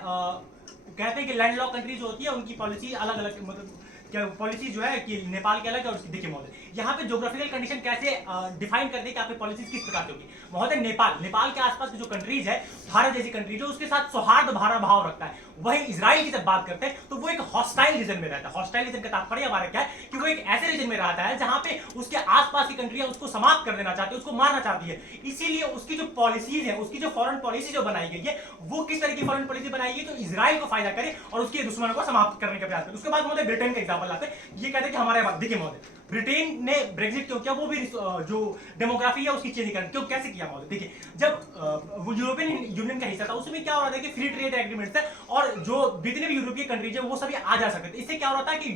कहते हैं कि लैंड लॉक कंट्री जो होती है उनकी पॉलिसी अलग अलग, मतलब क्या पॉलिसी जो है कि नेपाल के अलग है और उसकी देखिए महोदय यहाँ पे ज्योग्राफिकल कंडीशन कैसे डिफाइन करते हैं कि आपकी पॉलिसीज किस प्रकार की होगी। महोदय नेपाल के आसपास की जो कंट्रीज है, भारत जैसी कंट्रीज है, उसके साथ सौहार्द भरा भाव रखता है। वही इजराइल की जब बात करते हैं तो वो एक हॉस्टाइल रीजन में रहता है। हॉस्टाइल रीजन का तात्पर्य हमारा क्या है कि वो एक ऐसे रीजन में रहता है जहां पे उसके आसपास की कंट्रियां उसको समाप्त कर देना चाहती है, उसको मारना चाहती है। इसीलिए उसकी जो पॉलिसीज है, उसकी जो फॉरेन पॉलिसी जो बनाई गई है, वो किस तरह की फॉरेन पॉलिसी बनाई गई तो इजराइल को फायदा करे और उसके दुश्मनों को समाप्त करने का प्रयास करे। उसके बाद महोदय ब्रिटेन का एग्जाम्पल लाते हैं। ये कहते हैं कि हमारे देखिए महोदय ब्रिटेन ने ब्रेक्जिट क्यों किया, वो भी जो डेमोग्राफी है उसकी चेंज क्यों कैसे किया महोदय। देखिए जब वो यूरोपियन यूनियन का हिस्सा था उसमें क्या हो रहा था कि फ्री ट्रेड एग्रीमेंट था और जो जितने भी यूरोपीय कंट्रीज है वो सभी आ जा सकते थे। इससे क्या हो रहा था कि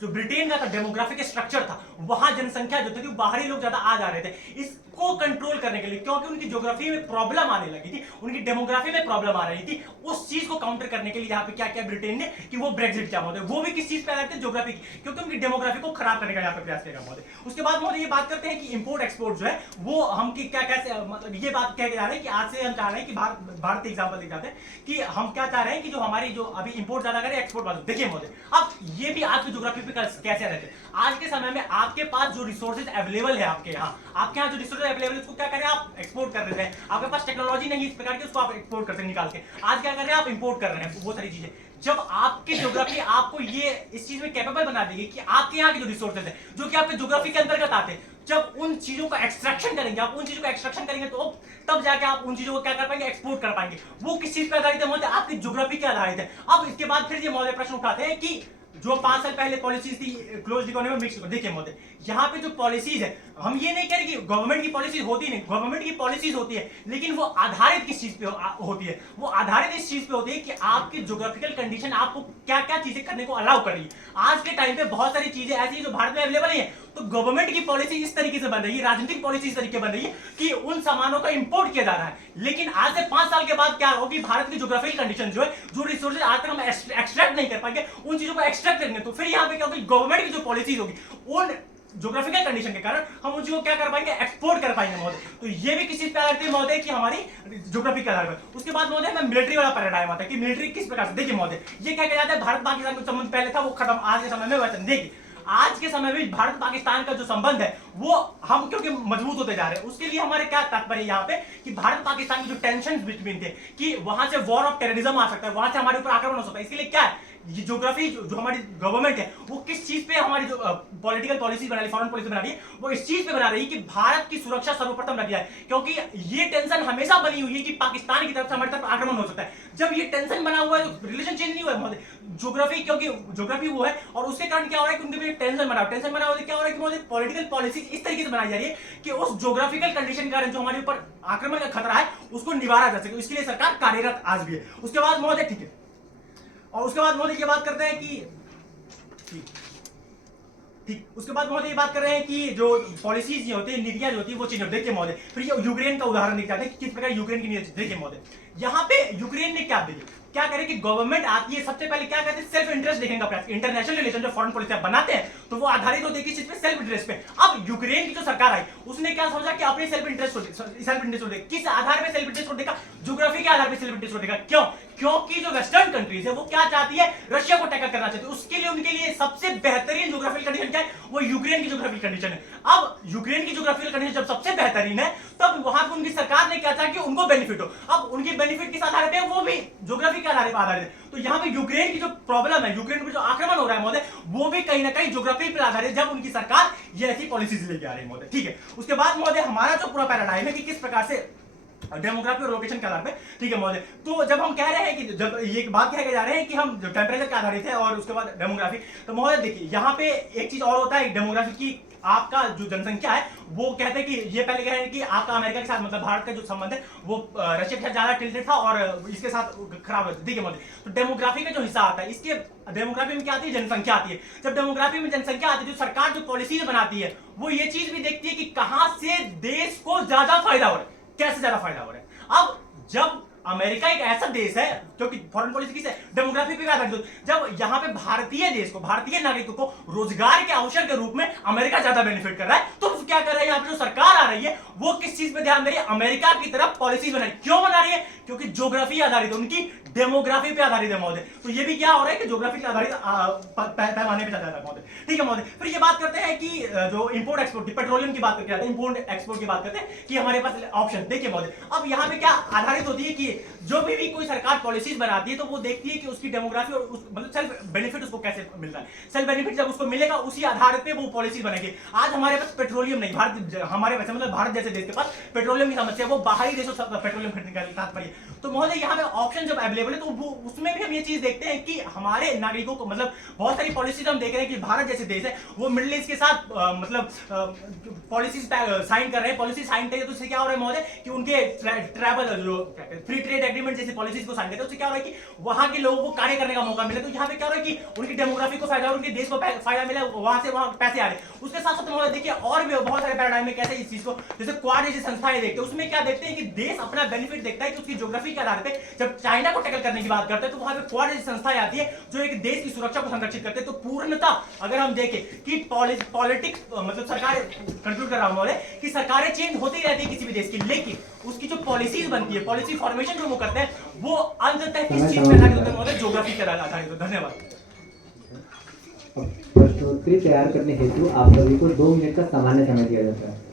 जो ब्रिटेन का डेमोग्राफिक स्ट्रक्चर था, वहां जनसंख्या जो थी बाहरी लोग ज्यादा आ जा रहे थे। इसको कंट्रोल करने के लिए, क्योंकि उनकी ज्योग्राफी में प्रॉब्लम आने लगी थी, उनकी डेमोग्राफी में प्रॉब्लम आ रही थी, उस चीज को काउंटर करने के लिए यहाँ पे क्या किया ब्रिटेन ने कि वो ब्रेक्जिट किया महोदय। वो भी किस चीज पे आ रहे थे, ज्योग्राफी, क्योंकि उनकी डेमोग्राफी को खराब करने का यहाँ पे प्रयास किया महोदय। उसके बाद महोदय ये बात करते हैं कि इंपोर्ट एक्सपोर्ट जो है वो हम की क्या कैसे, मतलब ये बात कह के जा रहे हैं कि आज से हम चाह रहे हैं कि भारत एग्जाम्पल दे जाते हैं कि हम क्या चाह रहे हैं कि जो हमारी जो अभी इंपोर्ट ज्यादा करे एक्सपोर्ट वाले। देखिए महोदय अब ये भी आपकी ज्योग्राफी पे कैसे रहते हैं। आज के समय में आपके पास जो रिसोर्सेज अवेलेबल है, आपके यहाँ जो रिसोर्सेज अवेलेबल है उसको क्या करें आप एक्सपोर्ट कर रहे हैं। आपके पास टेक्नोलॉजी नहीं है इस प्रकार की, उसको आप एक्सपोर्ट करते निकाल के। आज क्या कर रहे हैं आप इंपोर्ट कर रहे हैं वो सारी चीजें। जब आपकी ज्योग्राफी आपको ये इस चीज में कैपेबल बना देगी कि आपके यहाँ के जो रिसोर्सेज है जो कि आपके ज्योग्राफी के अंतर्गत आते हैं, जब उन चीजों का एक्सट्रैक्शन करेंगे, आप उन चीजों का एक्सट्रैक्शन करेंगे तो तब जाके आप उन चीजों को क्या कर पाएंगे, एक्सपोर्ट कर पाएंगे। वो किस चीज पर आधारित है महोदय, आपकी ज्योग्राफी के आधारित है। अब इसके बाद फिर ये महोदय प्रश्न उठाते हैं कि जो 5 साल पहले पॉलिसीज थी क्लोज्ड इकोनॉमी में मिक्स। देखिए महोदय यहाँ पे जो पॉलिसीज है, हम ये नहीं कह रहे कि गवर्नमेंट की पॉलिसीज होती नहीं, गवर्नमेंट की पॉलिसीज होती है, लेकिन वो आधारित किस चीज पे होती है, वो आधारित इस चीज पे होती है कि आपकी ज्योग्राफिकल कंडीशन आपको क्या क्या चीजें करने को अलाउ कर रही है। आज के टाइम पे बहुत सारी चीजें ऐसी है जो भारत में अवेलेबल नहीं है, तो गवर्नमेंट की पॉलिसी इस तरीके से बन रही है, राजनीतिक पॉलिसी इस तरीके बन रही है कि उन सामानों का इंपोर्ट किया जा रहा है। लेकिन आज से 5 साल के बाद क्या होगी, भारत की ज्योग्राफिकल कंडीशन जो है, जो रिसोर्सेज आज तक हम एक्सट्रैक्ट नहीं कर पाएंगे, उन चीजों को एक्सट्रैक्ट करेंगे तो फिर यहाँ पे क्या होगी, गवर्नमेंट की जो पॉलिसीज होगी उन ज्योग्राफिकल कंडीशन के कारण हम उन चीजों को क्या कर पाएंगे, एक्सपोर्ट कर पाएंगे महोदय। तो ये भी किसी पे आधारित है महोदय कि हमारी ज्योग्राफी के आधार पर। उसके बाद महोदय में मिलिट्री वाला पैराडाइम आता है कि मिलिट्री किस प्रकार से। देखिए महोदय ये क्या कहा जाता है, भारत पाकिस्तान का संबंध पहले था वो खत्म, आज के समय में वैसे देखिए आज के समय में भारत पाकिस्तान का जो संबंध है वो हम क्योंकि मजबूत होते जा रहे हैं, उसके लिए हमारे क्या तात्पर्य यहाँ पे कि भारत पाकिस्तान के जो टेंशन बिटवीन थे कि वहां से वॉर ऑफ टेररिज्म आ सकता है, वहां से हमारे ऊपर आक्रमण हो सकता है। इसके लिए क्या है, ये ज्योग्राफी जो हमारी गवर्नमेंट है वो किस चीज पे हमारी जो पॉलिटिकल पॉलिसी बना रही है, फॉरेन पॉलिसी बना रही है, वो इस चीज पे बना रही है कि भारत की सुरक्षा सर्वप्रथम रखी जाए। क्योंकि ये टेंशन हमेशा बनी हुई है कि पाकिस्तान की तरफ से हमारी तरफ आक्रमण हो सकता है। जब ये टेंशन बना हुआ है तो रिलेशन चेंज नहीं हुआ है ज्योग्राफी, क्योंकि ज्योग्राफी वो है और उसके कारण क्या हो रहा है कि उनके टेंशन बना हुआ है। क्या हो रहा है कि पॉलिटिकल पॉलिसी इस तरीके से बनाई जा रही है कि उस ज्योग्राफिकल कंडीशन के कारण जो हमारे ऊपर आक्रमण का खतरा है उसको निवारा जा सके। इसके लिए सरकार कार्यरत आज भी है। उसके बाद महोदय ठीक है, और उसके बाद मोदी ये बात करते हैं कि ठीक उसके बाद महोदय ये बात कर रहे हैं कि जो पॉलिसीज होती है, नीतियां जो होती है वो चेंज होती है। देखिए महोदय फिर ये यूक्रेन का उदाहरण दिखाते हैं कि किस प्रकार यूक्रेन की नीति। देखिए महोदय यहाँ पे यूक्रेन ने क्या दिया, क्या करे कि गवर्नमेंट आती है, सबसे पहले क्या कहते हैं सेल्फ इंटरेस्ट देखने का प्रयास। इंटरनेशनल रिलेशन जो फॉरेन पॉलिसी बनाते हैं तो वो आधारित होती है किस चीज पे, सेल्फ इंटरेस्ट पे। अब यूक्रेन की जो सरकार आई उसने क्या सोचा कि अपने सेल्फ इंटरेस्ट को किस आधार पे सेल्फ इंटरेस्ट को देखा, ज्योग्राफी के आधार पे सेल्फ इंटरेस्ट को देखा। क्यों, क्योंकि जो वेस्टर्न कंट्रीज है वो क्या चाहती है, रशिया को टैकल करना चाहती है। उसके लिए उनके लिए सबसे बेहतरीन ज्योग्राफिकल कंडीशन क्या है, वो यूक्रेन की ज्योग्राफिकल कंडीशन है। अब यूक्रेन की ज्योग्राफिकल कंडीशन जब सबसे बेहतरीन है तब वहां पर उनकी सरकार ने क्या चाहा कि उनको बेनिफिट हो। अब उनके बेनिफिट किस आधार पे, वो भी ज्योग्राफी के आधार पर आधारित है। तो यहाँ पे यूक्रेन की जो प्रॉब्लम है, यूक्रेन पर जो आक्रमण हो रहा है महोदय, वो भी कहीं ना कहीं ज्योग्राफी पर आधारित जब उनकी सरकार ये ऐसी पॉलिसीज लेके आ रही है महोदय। ठीक है, उसके बाद महोदय हमारा जो पूरा पैराडाइम है कि किस प्रकार से डेमोग्राफी और लोकेशन के आधार पे, ठीक है महोदय। तो जब हम कह रहे हैं कि जब ये बात कह के जा रहे हैं कि हम टेम्परेचर के आधारित है और उसके बाद डेमोग्राफी, तो महोदय देखिए यहाँ पे एक चीज और होता है डेमोग्राफी की, आपका जो जनसंख्या है वो कहते हैं कि ये पहले कह रहे हैं कि आपका अमेरिका के साथ मतलब भारत का जो संबंध है वो रशिया के साथ ज्यादा टिल्टेड था और इसके साथ खराब है, ठीक है महोदय। तो डेमोग्राफी का जो हिस्सा आता है, इसके डेमोग्राफी में क्या आती है, जनसंख्या आती है। जब डेमोग्राफी में जनसंख्या आती है, जो सरकार जो पॉलिसीज बनाती है वो ये चीज भी देखती है कि कहां से देश को ज्यादा फायदा हो रहा है, कैसे ज्यादा फायदा हो रहा है। अब जब अमेरिका एक ऐसा देश है जो कि फॉरेन पॉलिसी किस है, डेमोग्राफी पे आधारित, जब यहाँ पे भारतीय देश को, भारतीय नागरिकों को रोजगार के अवसर के रूप में अमेरिका ज्यादा बेनिफिट कर रहा है, तो क्या कर रहा है यहाँ पे जो सरकार आ रही है वो किस चीज पे ध्यान दे रही है, अमेरिका की तरफ पॉलिसी बना रही है। क्यों बना रही है, क्योंकि ज्योग्राफी आधारित है, उनकी डेमोग्राफी पे आधारित है महोदय। तो ये भी क्या हो रहा है कि ज्योग्राफी के आधारित पैमाने पे चल रहा है महोदय, ठीक है महोदय। फिर ये बात करते हैं कि जो इंपोर्ट एक्सपोर्ट की, पेट्रोलियम की बात करते हैं, इंपोर्ट एक्सपोर्ट की बात करते हैं कि हमारे पास ऑप्शन, देखिए महोदय अब यहाँ पे क्या आधारित होती है कि जो भी कोई सरकार पॉलिसीज बनाती है तो वो देखती है कि उसकी डेमोग्राफी और मतलब सेल्फ बेनिफिट उसको कैसे मिल रहा है। सेल्फ बेनिफिट जब उसको मिलेगा उसी आधार पे वो पॉलिसी बनेगी। आज हमारे पास पेट्रोलियम नहीं, हमारे पास मतलब भारत जैसे देश के पास पेट्रोलियम की समस्या, वो बाहरी देशों से पेट्रोलियम खरीदने का तात्पर्य। तो महोदय यहाँ पे ऑप्शन जब अवेलेबल है तो वो उसमें भी हम ये चीज देखते हैं कि हमारे नागरिकों को मतलब बहुत सारी पॉलिसीज हम देख रहे हैं कि भारत जैसे देश है वो मिडिल ईस्ट के साथ मतलब पॉलिसीज साइन कर रहे हैं, पॉलिसी साइन करें तो उससे क्या हो रहा है महोदय कि उनके ट्रैवल जो फ्री ट्रेड एग्रीमेंट जैसी पॉलिसीज को साइन करते हैं, उससे क्या हो रहा है कि वहां के लोगों को कार्य करने का मौका मिले। तो यहाँ पे क्या हो रहा है कि उनकी डेमोग्राफी को फायदा और उनके देश को फायदा मिला, वहां से वहां पैसे आ रहे हैं। उसके साथ साथ महोदय देखिए और भी बहुत सारे पैराडाइम में कैसे इस चीज को, जैसे क्वाड जैसी संस्थाएं देखते हैं, उसमें क्या देखते हैं कि देश अपना बेनिफिट देखता है कि उसकी ज्योग्राफी के आधार पे जब चाइना को टैकल करने की बात करते हैं तो वहां पे क्वाड जैसी संस्थाएं आती है जो एक देश की सुरक्षा को संरक्षित करते हैं। तो पूर्णता अगर हम देखें कि पॉलिटिक्स मतलब सरकार, कंक्लूड कर रहा हूं कि सरकारें चेंज होती रहती है किसी भी देश की, लेकिन उसकी जो पॉलिसीज बनती है, पॉलिसी फॉर्मेशन जो वो करते हैं वो अंततः किस चीज पे आधारित होता है महोदय, ज्योग्राफी के आधारित होता है। धन्यवाद। प्रश्नोत्तरी तैयार करने हेतु आप सभी को 2 मिनट का सामान्य समय दिया जाता है।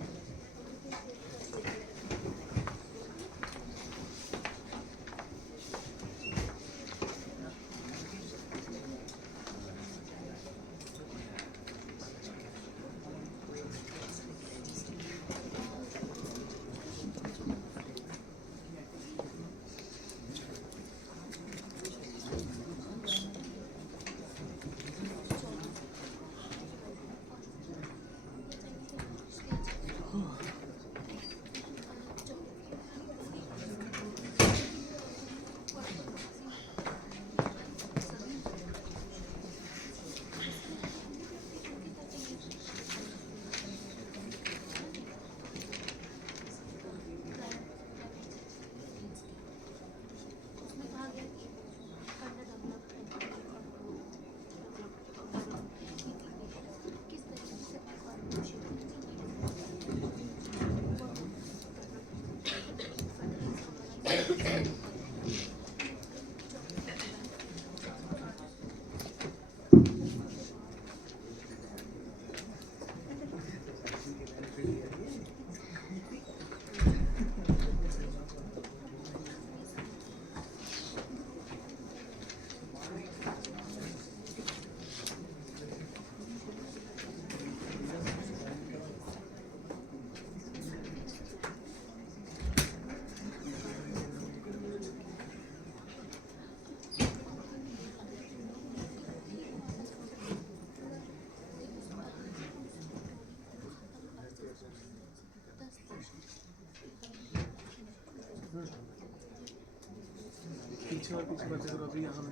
पीछे और पीछे बचे करो अभी यहाँ में।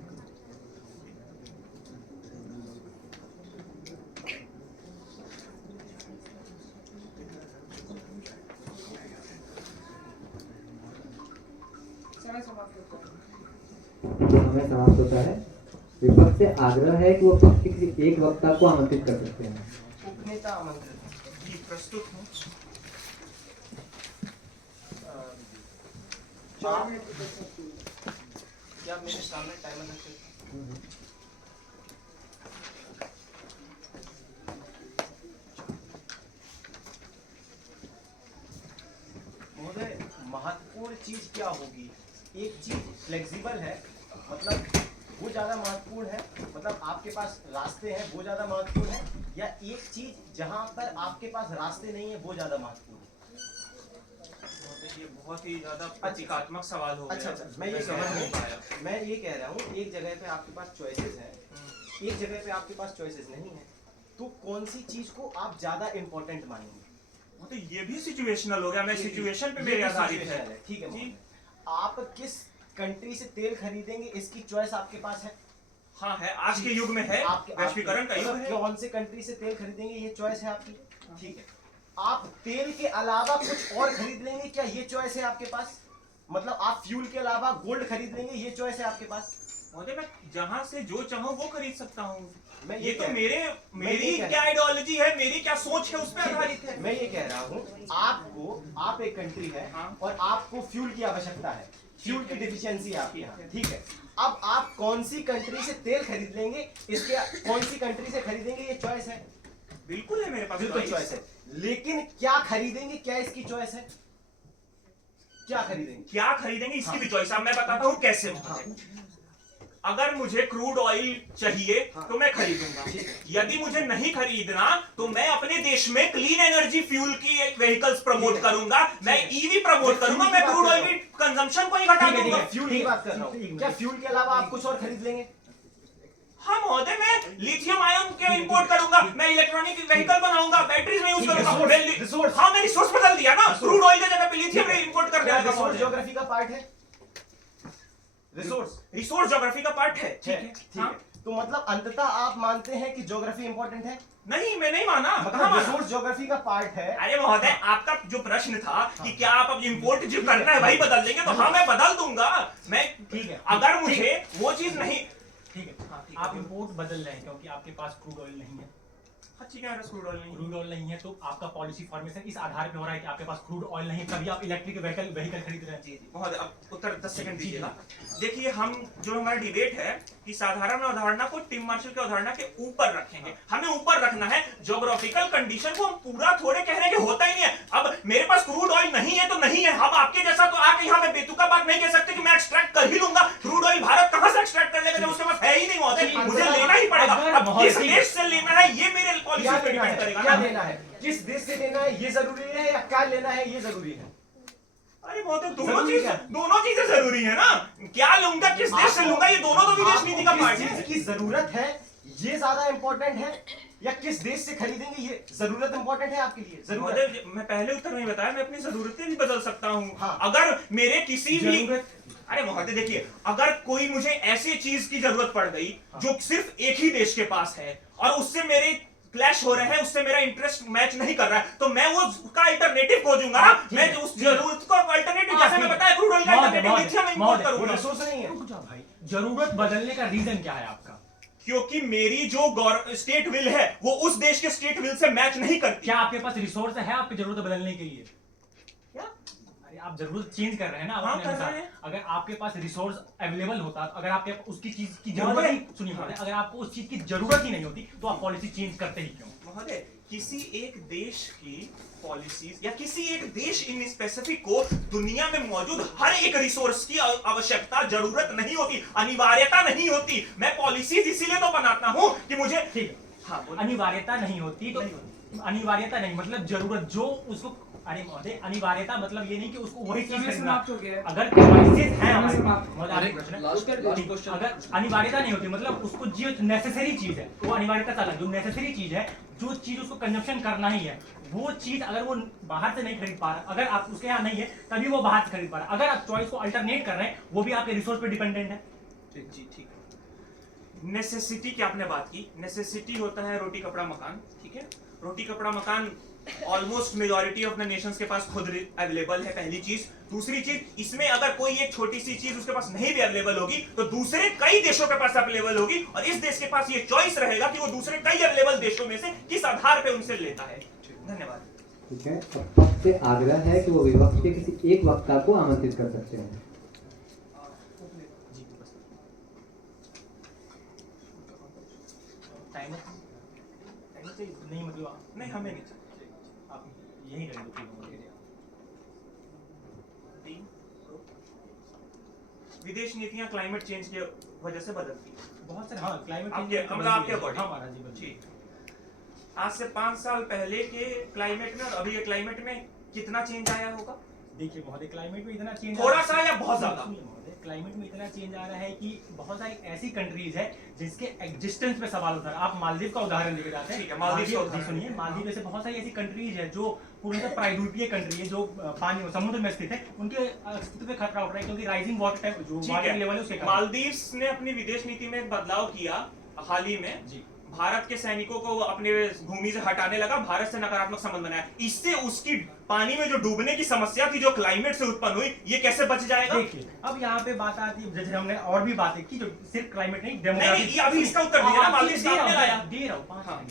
समय समाप्त होता है। विपक्ष से आग्रह है कि वो पक्ष के किसी एक वक्ता को आमंत्रित कर सकते हैं। उपनेता आमंत्रित जी प्रस्तुत हूँ। 4 मिनट की प्रस्तुति। क्या मेरे सामने टाइमर रख सकते हैं? महोदय महत्वपूर्ण चीज क्या होगी? एक चीज फ्लेक्सिबल है, मतलब वो ज्यादा महत्वपूर्ण है, मतलब आपके पास रास्ते हैं वो ज्यादा महत्वपूर्ण है, या एक चीज जहां पर आपके पास रास्ते नहीं है वो ज्यादा महत्वपूर्ण है? ये बहुत ही ज्यादा प्रतीकात्मक सवाल हो अच्छा गया। अच्छा, मैं ये समझ समझ नहीं पाया। मैं ये कह रहा हूँ, एक जगह पे आपके पास चॉइसेस हैं, एक जगह पे आपके पास चॉइसेस नहीं है, तो कौन सी चीज को आप ज्यादा इंपॉर्टेंट मानेंगे? तो ये भी सिचुएशनल हो गया, मैं सिचुएशन पे ये मेरे भी आधारित situation है। ठीक है जी। मोहन। आप किस कंट्री से तेल खरीदेंगे इसकी चॉइस आपके पास है? हाँ है, आज के युग में है, वैश्वीकरण का युग मतलब है। कौन से कंट्री से तेल खरीदेंगे ये चॉइस है आपकी, ठीक है। आप तेल के अलावा कुछ और खरीद लेंगे, क्या ये चॉइस है आपके पास? मतलब आप फ्यूल के अलावा गोल्ड खरीद लेंगे, ये चॉइस है आपके पास? महोदय मैं जहाँ से जो चाहूँ वो खरीद सकता हूँ। मैं ये तो कह- मेरी कह- क्या आइडियोलॉजी है, मेरी क्या सोच है, उस पर आधारित है। मैं ये कह रहा हूँ, आप एक कंट्री है हाँ। और आपको फ्यूल की आवश्यकता है, फ्यूल की डिफिशियंसी है आपके यहाँ, ठीक है। अब आप कौन सी कंट्री से तेल खरीद लेंगे, इसके कौन सी कंट्री से खरीदेंगे, ये चॉइस है, बिल्कुल है मेरे पास बिल्कुल choice। चॉइस है। लेकिन क्या खरीदेंगे, क्या इसकी चॉइस है? क्या खरीदेंगे? क्या खरीदेंगे इसकी भी चॉइस। अब मैं बताता हूँ कैसे। अगर मुझे क्रूड ऑयल चाहिए तो मैं खरीदूंगा, यदि मुझे नहीं खरीदना तो मैं अपने देश में क्लीन एनर्जी फ्यूल की व्हीकल्स प्रमोट करूंगा, मैं ईवी प्रमोट करूंगा, मैं क्रूड ऑयल की कंजम्पशन को ही घटा ठीक है, दूंगा। फ्यूल की बात कर रहा हूँ, क्या फ्यूल के अलावा आप कुछ और खरीद लेंगे? हाँ महोदय, मैं लिथियम आयन के इंपोर्ट करूंगा, मैं इलेक्ट्रॉनिक व्हीकल बनाऊंगा, बैटरीज में यूज करूंगा। रिसोर्स हाँ मैंने रिसोर्स बदल दिया ना, क्रूड ऑयल की जगह पे लिथियम इंपोर्ट कर क्या दिया। रिसोर्स ज्योग्राफी का पार्ट है? रिसोर्स ज्योग्राफी का पार्ट है, ठीक है। ठीक है, तो मतलब अंततः आप मानते हैं कि ज्योग्राफी इंपॉर्टेंट है? नहीं मैं नहीं माना। कहाँ मतलब माना? रिसोर्स ज्योग्राफी का पार्ट है। अरे महोदय, आपका जो प्रश्न था कि क्या आप अब इंपोर्ट जो करना है वही बदल देंगे, तो हाँ मैं बदल दूंगा। मैं ठीक है। अगर मुझे वो चीज नहीं, ठीक है, हाँ, ठीक है। आप इंपोर्ट बदल रहे हैं क्योंकि आपके पास क्रूड ऑयल नहीं है। ठीक है, क्रूड ऑयल नहीं। क्रूड ऑयल नहीं है तो आपका पॉलिसी फॉर्मेशन इस आधार पे हो रहा है कि आपके पास क्रूड ऑयल नहीं है, तभी आप इलेक्ट्रिक व्हीकल खरीद रहे हैं। जी महोदय, अब उत्तर 10 सेकंड दीजिएगा। देखिए, हम जो हमारा डिबेट है कि साधारण अवधारणा को टिम मार्शल की अवधारणा के ऊपर रखेंगे, हमें ऊपर रखना है। ज्योग्राफिकल कंडीशन को हम पूरा थोड़े कह रहे हैं कि होता ही नहीं है। अब मेरे पास क्रूड ऑयल नहीं है तो नहीं है। अब आपके जैसा तो आके यहाँ पे बेतुका बात नहीं कह सकते कि मैं एक्सट्रैक्ट कर ही लूंगा। क्रूड ऑयल भारत कहां से एक्सट्रैक्ट कर लेगा जब उसके पास है ही नहीं महोदय? मुझे लेना ही पड़ेगा। अब किस देश से लेना है ये मेरे पॉलिसी क्या पे लेना डिपेंड है, करेगा क्या ना। लेना है, किस देश से लेना है ये जरूरी है, या क्या लेना है ये जरूरी है? अरे महोदय, जरूरी क्या? दोनों चीजें जरूरी है ना। क्या लूंगा, किस देश से लूंगा, ये दोनों तो विदेश नीति का आपको पार्ट किस है। चीज की जरूरत है ये ज्यादा इंपॉर्टेंट है, या किस देश से खरीदेंगे ये जरूरत इंपॉर्टेंट है आपके लिए? जरूरत महोदय, मैं पहले उत्तर में बताया, मैं अपनी जरूरतें भी बदल सकता हूँ। हाँ। अगर मेरे किसी भी जरूरत, अरे महोदय देखिए, अगर कोई मुझे ऐसी चीज की जरूरत पड़ गई जो सिर्फ एक ही देश के पास है और उससे मेरे क्लैश हो रहे हैं, उससे मेरा इंटरेस्ट मैच नहीं कर रहा है, तो मैं वो उसका अल्टरनेटिव खोजूंगा ना। मैं उस जरूरत को अल्टरनेटिव, जैसे मैं बताया क्रूड ऑयल का अल्टरनेटिव लिथियम इंपोर्ट वो करूंगा। रिसोर्स नहीं है। रुक जाओ भाई, जरूरत बदलने का रीजन क्या है आपका? क्योंकि मेरी जो स्टेट विल है वो उस देश के स्टेट विल से मैच नहीं करती। क्या आपके पास रिसोर्स है आपकी जरूरत बदलने के लिए? क्या? अरे आप जरूरत चेंज कर रहे हैं ना हाँ, अपने कर अनुसार। रहे हैं। अगर आपके पास रिसोर्स अवेलेबल होता, अगर आपके उसकी चीज की महोदय, जरूरत ही सुनिए हाँ। महोदय, अगर आपको उस चीज की जरूरत ही नहीं होती तो आप पॉलिसी चेंज करते ही क्यों? महोदय, किसी एक देश की पॉलिसीज या किसी एक देश इन स्पेसिफिक को दुनिया में मौजूद हर एक रिसोर्स की आवश्यकता, जरूरत नहीं होती, अनिवार्यता नहीं होती। मैं पॉलिसीज इसीलिए तो बनाता हूं कि मुझे ठीक है, हाँ बोलिए। अनिवार्यता नहीं होती तो अनिवार्यता नहीं मतलब जरूरत जो उसको, अरे महोदय अनिवार्यता मतलब ये नहीं कि उसको वही चीज समय खरीदना। समाप्त हो गया है। अगर चॉइसेस हैं हमारे समय पास, समाप्त। महोदय आगे प्रश्न है। Last question. अगर अनिवार्यता नहीं होती मतलब उसको जो नेसेसरी चीज है वो अनिवार्यता का अलग, जो नेसेसरी चीज है, जो चीज उसको कंजप्शन करना ही है, वो चीज अगर वो बाहर से नहीं खरीद पा रहा, अगर आप उसके यहाँ नहीं है तभी वो बाहर से खरीद पा रहा है। अगर आप चॉइस को अल्टरनेट कर रहे हैं वो भी आपके रिसोर्स पे डिपेंडेंट है। जी ठीक है। नेसेसिटी की आपने बात की। नेसेसिटी होता है रोटी कपड़ा मकान, ठीक है। रोटी कपड़ा मकान almost majority of the Nations के पास खुद अवेलेबल है, पहली चीज। दूसरी चीज, इसमें अगर कोई एक छोटी सी चीज उसके पास नहीं भी अवेलेबल होगी तो दूसरे कई देशों के पास अवेलेबल होगी, और इस देश के पास ये चॉइस रहेगा कि वो दूसरे कई अवेलेबल देशों में से किस आधार पे उनसे लेता है। धन्यवाद। ठीक है, अब पक्ष से आग्रह है कि वो विपक्ष के किसी एक वक्ता को आमंत्रित कर सकते हैं। नहीं मतलब नहीं, हमें नहीं चाहिए। आप यही करें तो विदेश नीतियां क्लाइमेट चेंज की वजह से बदलती हैं। बहुत सारे, हाँ क्लाइमेट आपके मतलब आपके अकॉर्डिंग? हाँ महाराज जी ठीक। आज से 5 साल पहले के क्लाइमेट में और अभी के क्लाइमेट में कितना चेंज आया होगा? देखिए महोदय, क्लाइमेट में इतना चेंज थोड़ा सा या बहुत ज्यादा? महोदय, क्लाइमेट में इतना चेंज आ रहा है कि बहुत सारी ऐसी कंट्रीज है जिसके एग्जिस्टेंस पे सवाल उठा रहा है। आप मालदीव का उदाहरण लेके जाते हैं। ठीक है, मालदीव का जी उदाहरण। सुनिए, मालदीव जैसे बहुत सारी ऐसी कंट्रीज है जो पूर्णतः प्रायद्वीपीय कंट्री है, जो पानी समुद्र में स्थित है, उनके अस्तित्व पे खतरा उठ रहा है क्योंकि राइजिंग वाटर जो ठीक वाटर है। लेवल है उसके कारण। मालदीव्स ने अपनी विदेश नीति में एक बदलाव किया हाल ही में। जी। भारत के सैनिकों को अपने भूमि से हटाने लगा, भारत से नकारात्मक संबंध बनाया। इससे उसकी पानी में जो डूबने की समस्या थी, जो क्लाइमेट से उत्पन्न हुई, ये कैसे बच जाएगा? देखिए, अब यहाँ पे बात आती है, जैसे हमने और भी बातें की, जो सिर्फ क्लाइमेट नहीं, नहीं, डेमोग्राफी। ये अभी इसका उत्तर दीजिए ना, मालदीव सामने लाया। दे रहा हूँ 5 सेकंड।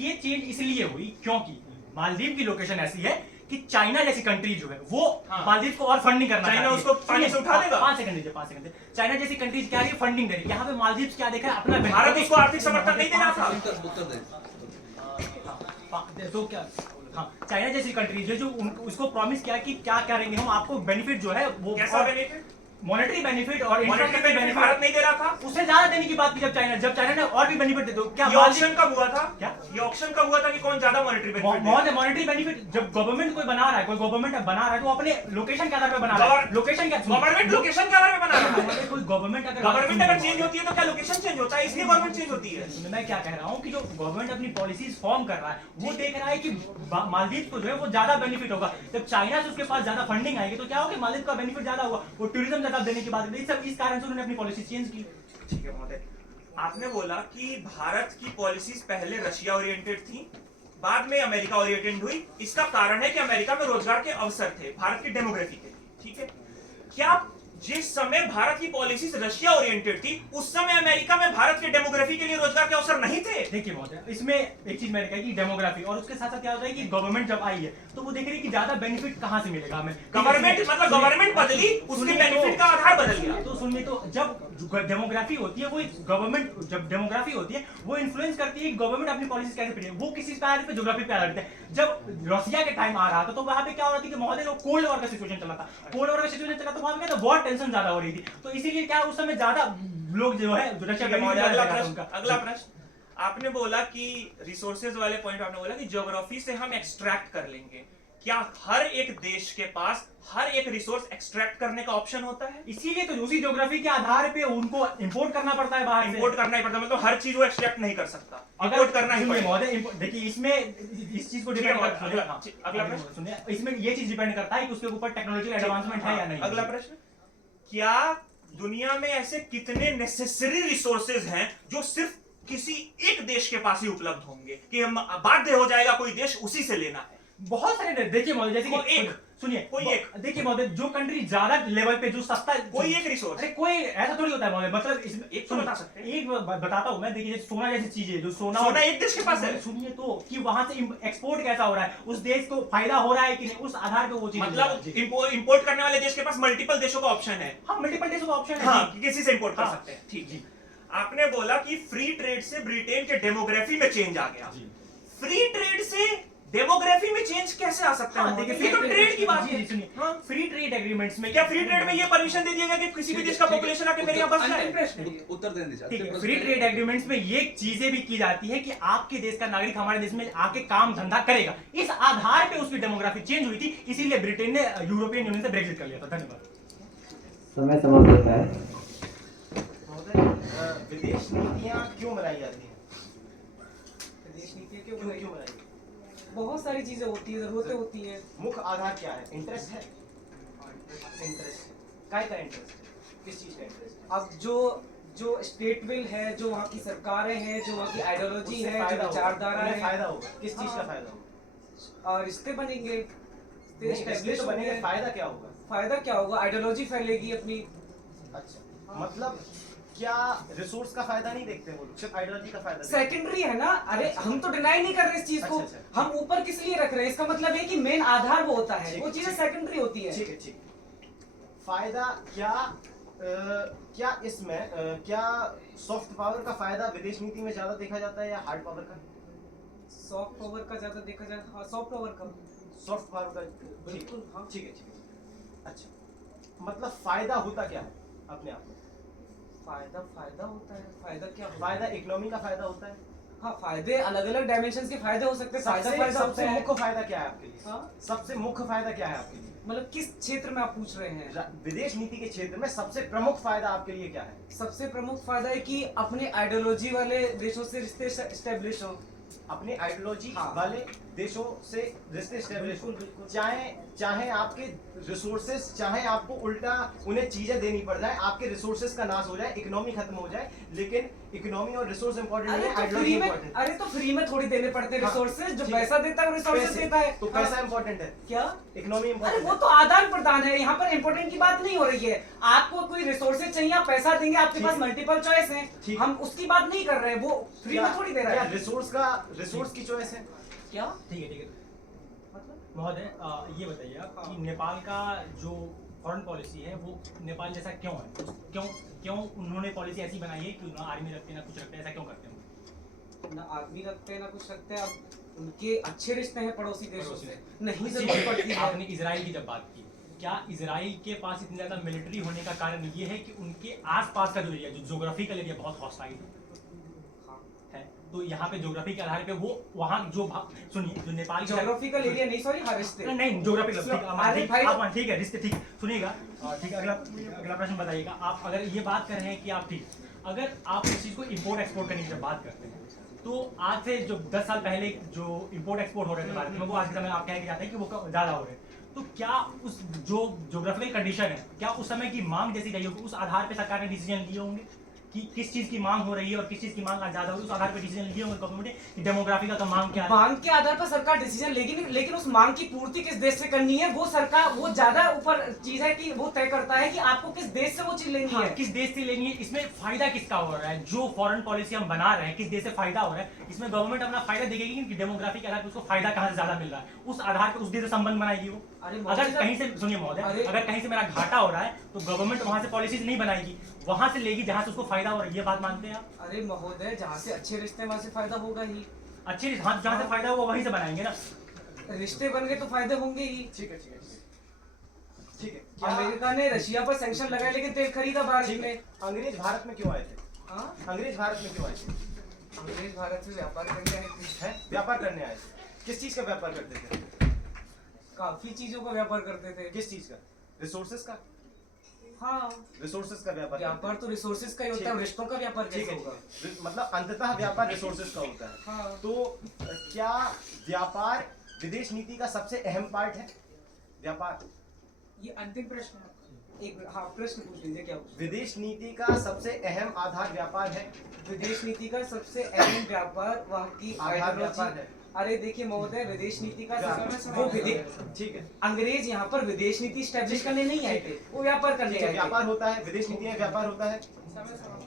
ये चेंज इसलिए हुई क्योंकि मालदीव की लोकेशन ऐसी है कि चाइना जैसी कंट्री जो है वो मालदीव को और फंडिंग करना चाइना चाहती है। उसको पानी से उठा देगा? 5 सेकंड दीजिए, 5 सेकंड दीजिए। चाइना जैसी कंट्रीज क्या रही है, फंडिंग दे रही है। यहाँ पे मालदीव क्या देखा है, अपना भारत उसको आर्थिक समर्थन नहीं दे रहा था। उत्तर दें। तो क्या, हाँ, चाइना जैसी कंट्रीज है जो उसको प्रॉमिस किया कि क्या करेंगे हम, आपको बेनिफिट जो है वो कैसा बेनिफिट? मॉनेटरी बेनिफिट और मॉनेटरी बेनिफिट भारत नहीं दे रहा था। उससे ज्यादा देने की बात की जब चाइना ने और भी बेनिफिट दे दो। क्या ये ऑप्शन कब हुआ था? क्या ये ऑप्शन कब हुआ था कि कौन ज्यादा मॉनेटरी बेनिफिट? मॉनेटरी बेनिफिट जब गवर्नमेंट कोई बना रहा है, कोई गवर्नमेंट बना रहा है तो अपने लोकेशन के आधार पर बना रहा है। लोकेशन क्या, गवर्नमेंट लोकेशन के आधार पे बना रहा है। कोई गवर्नमेंट अगर चेंज होती है तो क्या लोकेशन चेंज होता है? इसलिए गवर्नमेंट चेंज होती है। मैं क्या कह रहा हूँ कि जो गवर्नमेंट अपनी पॉलिसीज फॉर्म कर रहा है वो देख रहा है कि मालदीव को जो है वो ज्यादा बेनिफिट होगा। जब चाइना से उसके पास ज्यादा फंडिंग आएगी तो क्या होगा, मालदीव का बेनिफिट ज्यादा होगा, वो टूरिज्म ज्यादा देने की बात करेगी। इस कारण से उन्होंने अपनी पॉलिसी चेंज की। ठीक है महोदय, आपने बोला कि भारत की पॉलिसीज पहले रशिया ओरिएंटेड थी, बाद में अमेरिका ओरिएंटेड हुई। इसका कारण है कि अमेरिका में रोजगार के अवसर थे भारत की डेमोग्राफी के लिए। ठीक है, क्या जिस समय भारत की पॉलिसीज रशिया ओरिएंटेड थी, उस समय अमेरिका में भारत के डेमोग्राफी के लिए रोजगार के अवसर नहीं थे? देखिए महोदय, इसमें एक चीज मैंने कहा कि डेमोग्राफी और उसके साथ साथ क्या होता है कि गवर्नमेंट जब आई है तो वो देख रही है कि ज्यादा बेनिफिट कहां से मिलेगा हमें। गवर्नमेंट मतलब गवर्नमेंट बदली, उसके बेनिफिट का आधार बदल गया। तो सुनिए, तो जब डेमोग्राफी होती है वो गवर्नमेंट, जब डेमोग्राफी होती है वो इन्फ्लुएंस करती है कि गवर्नमेंट अपनी पॉलिसीज कैसे पढ़े, वो किसी पे आधारित पे, ज्योग्राफी पे आधारित है। जब रशिया के टाइम आ रहा था तो वहां पे क्या हो रहा था कि महोदय कोल्ड वॉर का सिचुएशन चला था, कोल्ड वॉर का सिचुएशन चला तो वहां पे क्या था, वॉर टेंशन ज्यादा हो रही थी, तो इसीलिए क्या उस समय ज्यादा लोग जो है रशिया का अगला प्रश्न, आपने बोला कि रिसोर्सेज वाले पॉइंट आपने बोला कि ज्योग्राफी से हम एक्सट्रैक्ट कर लेंगे। क्या हर एक देश के पास हर एक रिसोर्स एक्सट्रैक्ट करने का ऑप्शन होता है? इसीलिए तो उसी ज्योग्राफी के आधार पे उनको इंपोर्ट करना पड़ता है बाहर से। इंपोर्ट करना ही पड़ता है, मतलब हर चीज वो एक्सट्रैक्ट नहीं कर सकता, इंपोर्ट करना ही पड़ेगा। महोदय देखिए, इसमें इस चीज को डिपेंड करता है। अगला प्रश्न सुनिए, इसमें ये चीज डिपेंड करता है कि उसके ऊपर टेक्नोलॉजिकल एडवांसमेंट है या नहीं। अगला प्रश्न, क्या दुनिया में ऐसे कितने नेसेसरी रिसोर्सेज हैं जो सिर्फ किसी एक देश के पास ही उपलब्ध होंगे कि हम बाध्य हो जाएगा कोई देश उसी से लेना है? बहुत सारे, देखिए महोदय, जैसे कोई एक, सुनिए, कोई एक, देखिए महोदय, जो कंट्री ज्यादा लेवल पे जो सस्ता, कोई एक रिसोर्स, अरे कोई ऐसा थोड़ी होता है महोदय, मतलब इसमें एक तो बता सकते हैं। एक बताता हूँ मैं। देखिए सोना जैसी चीज है, जो सोना एक देश के पास है। सुनिए तो कि वहां से एक्सपोर्ट कैसा हो रहा है, उस देश को फायदा हो रहा है कि नहीं, उस आधार पे वो चीज, मतलब इंपोर्ट करने वाले देश के पास मल्टीपल देशों का ऑप्शन है। हाँ, मल्टीपल देशों का ऑप्शन है, हाँ, किसी से इंपोर्ट कर हाँ, सकते हैं। ठीक जी। आपने बोला कि फ्री ट्रेड से ब्रिटेन के डेमोग्राफी में चेंज आ गया। फ्री ट्रेड से डेमोग्राफी में चेंज कैसे आ सकता है? देखिए, तो ट्रेड की बात है। सुनिए, फ्री ट्रेड एग्रीमेंट्स में क्या फ्री ट्रेड में ये परमिशन दे दिया गया कि किसी भी देश का पॉपुलेशन आके मेरे यहाँ बस जाए? उत्तर देने दीजिए। ठीक है, फ्री ट्रेड एग्रीमेंट्स में ये चीजें भी की जाती है कि आपके देश का नागरिक हमारे देश में आके काम धंधा करेगा। इस आधार पे उसकी डेमोग्राफी चेंज हुई थी, इसीलिए ब्रिटेन ने यूरोपियन यूनियन से ब्रेक्जिट कर लिया था। धन्यवाद। समय समाप्त होता है। विदेश नीतियाँ क्यों बनाई जाती हैं? विदेश नीति क्यों क्यों बनाई? क्यों बनाई? बहुत सारी चीजें होती है, जरूरतें होती है। मुख्य आधार क्या है? इंटरेस्ट है? इंटरेस्ट काय का इंटरेस्ट? किस चीज का इंटरेस्ट? अब जो स्टेट विल है, जो वहाँ की सरकारें हैं, जो वहाँ की आइडियोलॉजी उससे है, जो फायदा होगा। विचारधारा उन्हें है, फायदा होगा। किस चीज का फायदा होगा? और रिश्ते बनेंगे, रिश्ते तो बनेंगे, फायदा क्या होगा? फायदा क्या होगा? आइडियोलॉजी फैलेगी अपनी। अच्छा, मतलब क्या रिसोर्स का फायदा नहीं देखते वो लोग, सिर्फ आइडियोलॉजी का फायदा? सेकेंडरी है ना। अरे हम तो डिनाई नहीं कर रहे इस चीज को। अच्छा, अच्छा। हम ऊपर किस लिए रख रहे हैं, इसका मतलब है कि मेन आधार वो होता है, वो चीजें सेकेंडरी होती है। ठीक है, ठीक है। फायदा क्या इसमें क्या सॉफ्ट पावर का फायदा विदेश नीति में ज्यादा देखा जाता है या हार्ड पावर का? सॉफ्ट पावर का ज्यादा देखा जाए। हाँ, सॉफ्ट पावर का, सॉफ्ट पावर का। बिल्कुल, हाँ। ठीक है। अच्छा, मतलब फायदा होता क्या है अपने आप में? फायदा होता है। फायदा क्या होता है? फायदा इकोनॉमी का फायदा होता है। हाँ, फायदे अलग अलग डायमेंशन के फायदे हो सकते हैं। फायदा सबसे फायदा होता सबसे है। मुख्य फायदा क्या है आपके लिए? हाँ? सबसे मुख्य फायदा क्या है आपके लिए? मतलब किस क्षेत्र में आप पूछ रहे हैं? विदेश नीति के क्षेत्र में सबसे प्रमुख फायदा आपके लिए क्या है? सबसे प्रमुख फायदा है कि अपने आइडियोलॉजी वाले देशों से रिश्ते स्टेब्लिश हो। अपने आइडियोलॉजी हाँ। वाले देशों से रिश्ते स्टेब्लिश हो। चाहे आपके रिसोर्सेस, चाहे आपको उल्टा उन्हें चीजें देनी पड़ जाए, आपके रिसोर्सेस का नाश हो जाए, इकोनॉमी खत्म हो जाए, लेकिन इकोनॉमी और रिसोर्स इंपॉर्टेंट नहीं है, आइडियोलॉजी इंपॉर्टेंट। अरे तो फ्री में थोड़ी देने पड़ते हैं हाँ, रिसोर्सेज। जो ठीक। पैसा देता है वो रिसोर्सेज देता है। तो पैसा इंपॉर्टेंट है, क्या? इकोनॉमी अरे इंपॉर्टेंट वो है। तो आदान प्रदान है, यहाँ पर इम्पोर्टेंट की बात नहीं हो रही है। आपको कोई रिसोर्सेज चाहिए, आप पैसा देंगे, आपके ठीक पास है। मल्टीपल चॉइस है। ठीक। हम उसकी बात नहीं कर रहे हैं, वो फ्री में थोड़ी दे रहा है। रिसोर्स की चॉइस है। क्या ठीक है मतलब? महोदय, ये बताइए आप कि नेपाल का जो फॉरेन पॉलिसी है वो नेपाल जैसा क्यों है? क्यों उन्होंने पॉलिसी ऐसी बनाई है कि ना आर्मी रखते हैं ना कुछ रखते हैं, ऐसा क्यों करते हैं? ना आर्मी रखते हैं ना कुछ रखते हैं। अब उनके अच्छे रिश्ते हैं पड़ोसी देशों से, नहीं अच्छी जरूरत पड़ती है। आपने इजराइल की जब बात की, क्या इजराइल के पास इतनी ज्यादा मिलिट्री होने का कारण ये है कि उनके आसपास का जो एरिया, जो ज्योग्राफिकल एरिया बहुत हॉस्टाइल है? तो यहाँ पे ज्योग्राफी के आधार पे वो वहाँ जो सुनिए, जो नेपाल ज्योग्राफिकल एरिया नहीं, सॉरी, हाँ, रिश्ते। नहीं ज्योग्राफिकल, अरे भाई, ठीक है, रिश्ते, ठीक, सुनिएगा, ठीक है, अगला प्रश्न बताइएगा। आप अगर ये बात कर रहे हैं कि आप, ठीक, अगर आप इस चीज को इंपोर्ट एक्सपोर्ट करने की जब बात करते हैं, तो आज से जो 10 साल पहले जो इंपोर्ट एक्सपोर्ट हो रहे थे भारत में, वो आज के समय आप कह के जाते हैं कि वो ज्यादा हो रहे हैं। तो क्या उस जो ज्योग्राफिकल कंडीशन है, क्या उस समय की मांग जैसी रही होगी, उस आधार पे सरकार ने डिसीजन लिए होंगे कि किस चीज की मांग हो रही है और किस चीज की मांग ज्यादा हो रही है, उस आधार पर डिसीजन लिए होंगे गवर्नमेंट ने कि डेमोग्राफी का मांग क्या है? मांग के आधार पर सरकार डिसीजन लेगी, लेकिन उस मांग की पूर्ति किस देश से करनी है, वो सरकार, वो ज्यादा ऊपर चीज है कि वो तय करता है कि आपको किस देश से वो चीज लेनी है। किस देश से लेनी है, इसमें फायदा किसका हो रहा है? जो फॉरेन पॉलिसी हम बना रहे हैं, किस देश से फायदा हो रहा है, इसमें गवर्नमेंट अपना फायदा देखेगी कि डेमोग्राफी के आधार पर उसको फायदा कहाँ से ज्यादा मिल रहा है, उस आधार पर उस देश से संबंध बनाएगी वो। अगर कहीं से, सुनिए महोदय, अगर कहीं से मेरा घाटा हो रहा है तो गवर्नमेंट वहां से पॉलिसीज नहीं बनाएगी, वहां से लेगी जहां से उसको फायदा हो रहा है। ये बात मानते हैं आप? अरे महोदय, जहाँ से अच्छे रिश्ते हैं वहां से फायदा होगा ही। अच्छे जहां से फायदा होगा वहीं से बनाएंगे ना। रिश्ते बन गए तो फायदे होंगे ही। ठीक है, ठीक है, ठीक है। अमेरिका ने रशिया पर सैंक्शन लगाए लेकिन तेल खरीदा भारत में। अंग्रेज भारत में क्यों आए थे? हाँ? अंग्रेज भारत में क्यों आए थे? अंग्रेज भारत से व्यापार करने आए थे। हैं? व्यापार करने आए थे। किस चीज का व्यापार करते थे? काफी चीजों का व्यापार करते थे। किस चीज का? रिसोर्सेस का? हाँ, रिसोर्सेस का व्यापार। व्यापार तो रिसोर्सेज का ही होता है, रिश्तों का व्यापार ठीक कैसे है, होगा? मतलब अंततः व्यापार रिसोर्सेस का होता है। हाँ। तो क्या व्यापार विदेश नीति का सबसे अहम पार्ट है? व्यापार, ये अंतिम प्रश्न है। एक, हाँ, प्रश्न पूछ लीजिए, क्या पूछ? विदेश नीति का सबसे अहम आधार व्यापार है। विदेश नीति का सबसे अहम व्यापार वहाँ की आधार व्यापार आइडियोलॉजी। है। अरे देखिए महोदय, विदेश नीति का व्यापार। वो विदेश, ठीक है, अंग्रेज यहाँ पर विदेश नीति स्टैब्लिश करने नहीं आए थे, वो व्यापार करने ठीक है, आए थे। व्यापार होता है, विदेश नीति में व्यापार होता है।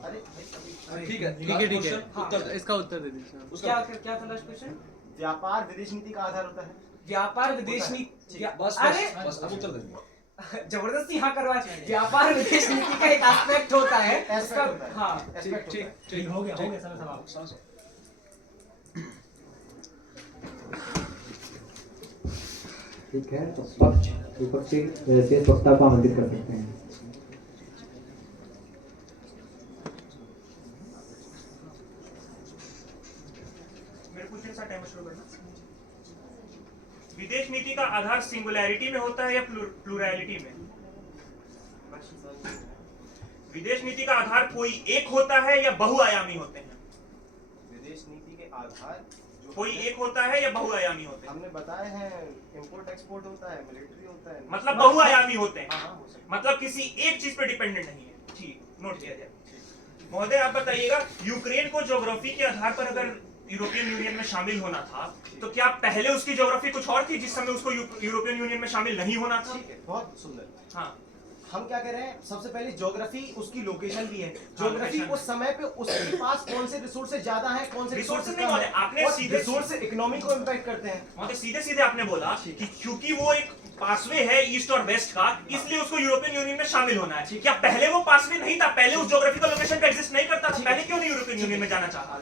अरे ठीक है, ठीक है, ठीक है, उत्तर, इसका उत्तर दे दीजिए। क्या था लास्ट क्वेश्चन? व्यापार विदेश नीति का आधार होता है। व्यापार विदेश होता है। नीति, ठीक है, अरे बस अब उत्तर दे दीजिए। जबरदस्ती यहाँ करवा। व्यापार विदेश नीति का एक एस्पेक्ट होता है, उसका, एस्पेक्ट होता है। हाँ, एस्पेक्ट होता है। ठीक, हो गया समय सवाल। ठीक है, तो पक्ष विपक्षी शेष वक्ता को आमंत्रित कर सकते हैं। मेरे क्वेश्चन का टाइम शुरू करना। विदेश नीति का आधार सिंगुलैरिटी में होता है या प्लूरैलिटी में? विदेश नीति का आधार कोई एक होता है या बहुआयामी होते हैं? विदेश नीति के आधार कोई एक होता है या बहुआयामी होते हैं? हमने बताए हैं, इंपोर्ट एक्सपोर्ट होता है, मिलिट्री होता है, मतलब बहुआयामी होते हैं, हाँ, हो सकता है। मतलब किसी एक चीज पे डिपेंडेंट नहीं है। ठीक, नोट किया जाए। महोदय आप बताइएगा, यूक्रेन को ज्योग्राफी के आधार पर अगर यूरोपियन यूनियन में शामिल होना था तो क्या पहले उसकी ज्योग्राफी कुछ और थी जिस समय उसको यूरोपियन यूनियन में शामिल नहीं होना था? ठीक है, बहुत सुंदर। हाँ, हम क्या कह रहे हैं, सबसे पहले ज्योग्राफी, उसकी लोकेशन भी है। Geography location. उस समय पे उसके पास कौन से रिसोर्सेज ज्यादा हैं, कौन से रिसोर्सेज रिसोर्सेज नहीं कम महोदय, हैं, आपने और सीधे- रिसोर्स इकोनॉमी को इम्पैक्ट करते हैं। मतलब सीधे सीधे आपने बोला कि क्योंकि वो एक पासवे है ईस्ट और वेस्ट का, इसलिए उसको यूरोपियन यूनियन में शामिल होना है। क्या पहले वो पासवे नहीं था? पहले उस ज्योग्राफिकल लोकेशन पे एग्जिस्ट नहीं करता था? पहले क्यों नहीं यूरोपियन यूनियन में जाना चाहा?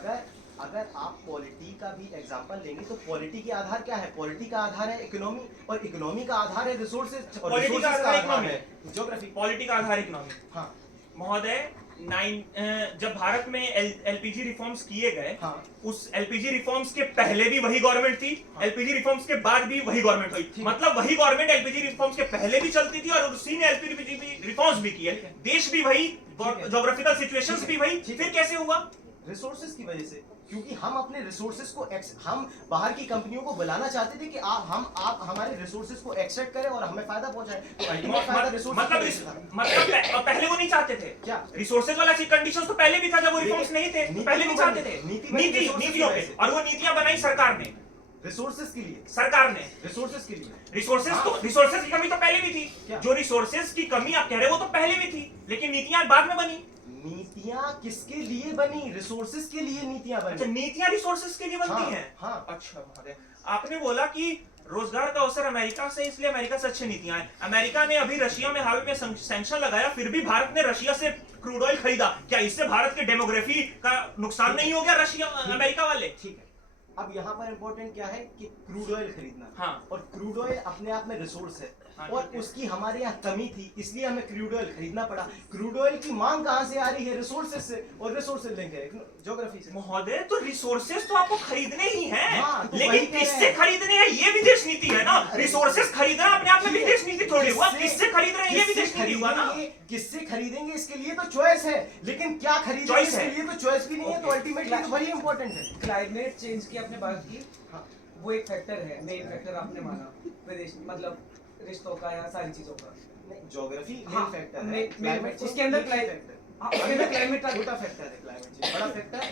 अगर आप पॉलिटी का भी एग्जांपल लेंगे तो पॉलिटी के आधार क्या है? पॉलिटी का आधार है इकोनॉमी, और इकोनॉमी का आधार है रिसोर्सेज, और पॉलिटी का रिसोर्सेज आधार का आधार इकोनॉमी है ज्योग्राफी। पॉलिटी का आधार इकोनॉमी। हाँ महोदय जब भारत में एलपीजी रिफॉर्म्स किए गए, हाँ। उस एलपीजी रिफॉर्म्स के पहले भी वही गवर्नमेंट थी, एलपीजी रिफॉर्म्स के बाद भी वही गवर्नमेंट हुई। मतलब वही गवर्नमेंट एलपीजी रिफॉर्म्स के पहले भी चलती थी और उसी ने एलपीजी रिफॉर्म्स भी किए। देश भी वही, ज्योग्राफिकल सिचुएशंस भी वही, फिर कैसे हुआ? रिसोर्सेज की वजह से, क्योंकि हम अपने रिसोर्सेज को हम बाहर की कंपनियों को बुलाना चाहते थे कि आप हमारे रिसोर्सेज को एक्सट्रैक्ट करें और हमें फायदा पहुंचाएं। तो अल्टीमेट फायदा रिसोर्सेज मतलब पहले वो नहीं चाहते थे क्या? रिसोर्सेज वाला कंडीशंस तो पहले भी था जब वो रिफॉर्म्स नहीं थे, पहले नहीं चाहते थे नीतियों पे, और वो नीतियां बनाई सरकार ने, रिसोर्सेज के लिए, सरकार ने रिसोर्सेज के लिए। रिसोर्सेज की कमी तो पहले भी थी। क्या? जो रिसोर्सेज की कमी आप कह रहे हो वो तो पहले भी थी, लेकिन नीतियां बाद में बनी। नीतियां किसके लिए बनी? रिसोर्सेज के लिए नीतियां अच्छा, बनी। नीतियां रिसोर्सेज के लिए बनती हाँ, हैं। हाँ। अच्छा महोदय, आपने बोला कि रोजगार का अवसर अमेरिका से, इसलिए अमेरिका से अच्छी नीतियां हैं। अमेरिका ने अभी रशिया में हाल में सैंक्शन लगाया, फिर भी भारत ने रशिया से क्रूड ऑयल खरीदा। क्या इससे भारत के डेमोग्राफी का नुकसान नहीं हो गया? रशिया अमेरिका वाले, ठीक है। अब यहाँ पर इंपॉर्टेंट क्या है कि क्रूड ऑयल खरीदना। हाँ। और क्रूड ऑयल अपने आप में रिसोर्स है। हाँ, और ठीक है। उसकी हमारे यहाँ कमी थी, इसलिए हमें क्रूड ऑयल खरीदना पड़ा। क्रूड ऑयल की मांग कहाँ से आ रही है? रिसोर्सेज से, और रिसोर्सेज लेंगे ज्योग्राफी से। महोदय, तो रिसोर्सेज तो आपको खरीदने ही हैं, हाँ, तो वही लेकिन कह रहे किससे हैं। खरीदने हैं ये विदेश नीति है ना। रिसोर्सेज खरीदना अपने आप में विदेश नीति थोड़ी हुआ, किससे खरीद रहे हैं ये विदेश नीति हुआ ना। किससे खरीदेंगे इसके लिए तो चॉइस है, लेकिन क्या खरीदेंगे Choice इसके है। लिए तो चॉइस भी नहीं है। तो अल्टीमेटली तो वही इंपॉर्टेंट है। क्लाइमेट चेंज की आपने बात की, हाँ, वो एक फैक्टर है, मेन फैक्टर आपने माना विदेश, मतलब रिश्तों का या सारी चीजों का। ज्योग्राफी हाँ, मेन फैक्टर है, मेन क्लाइमेट उसके अंदर फैक्टर, क्लाइमेट का छोटा फैक्टर है क्लाइमेट चेंज, बड़ा फैक्टर है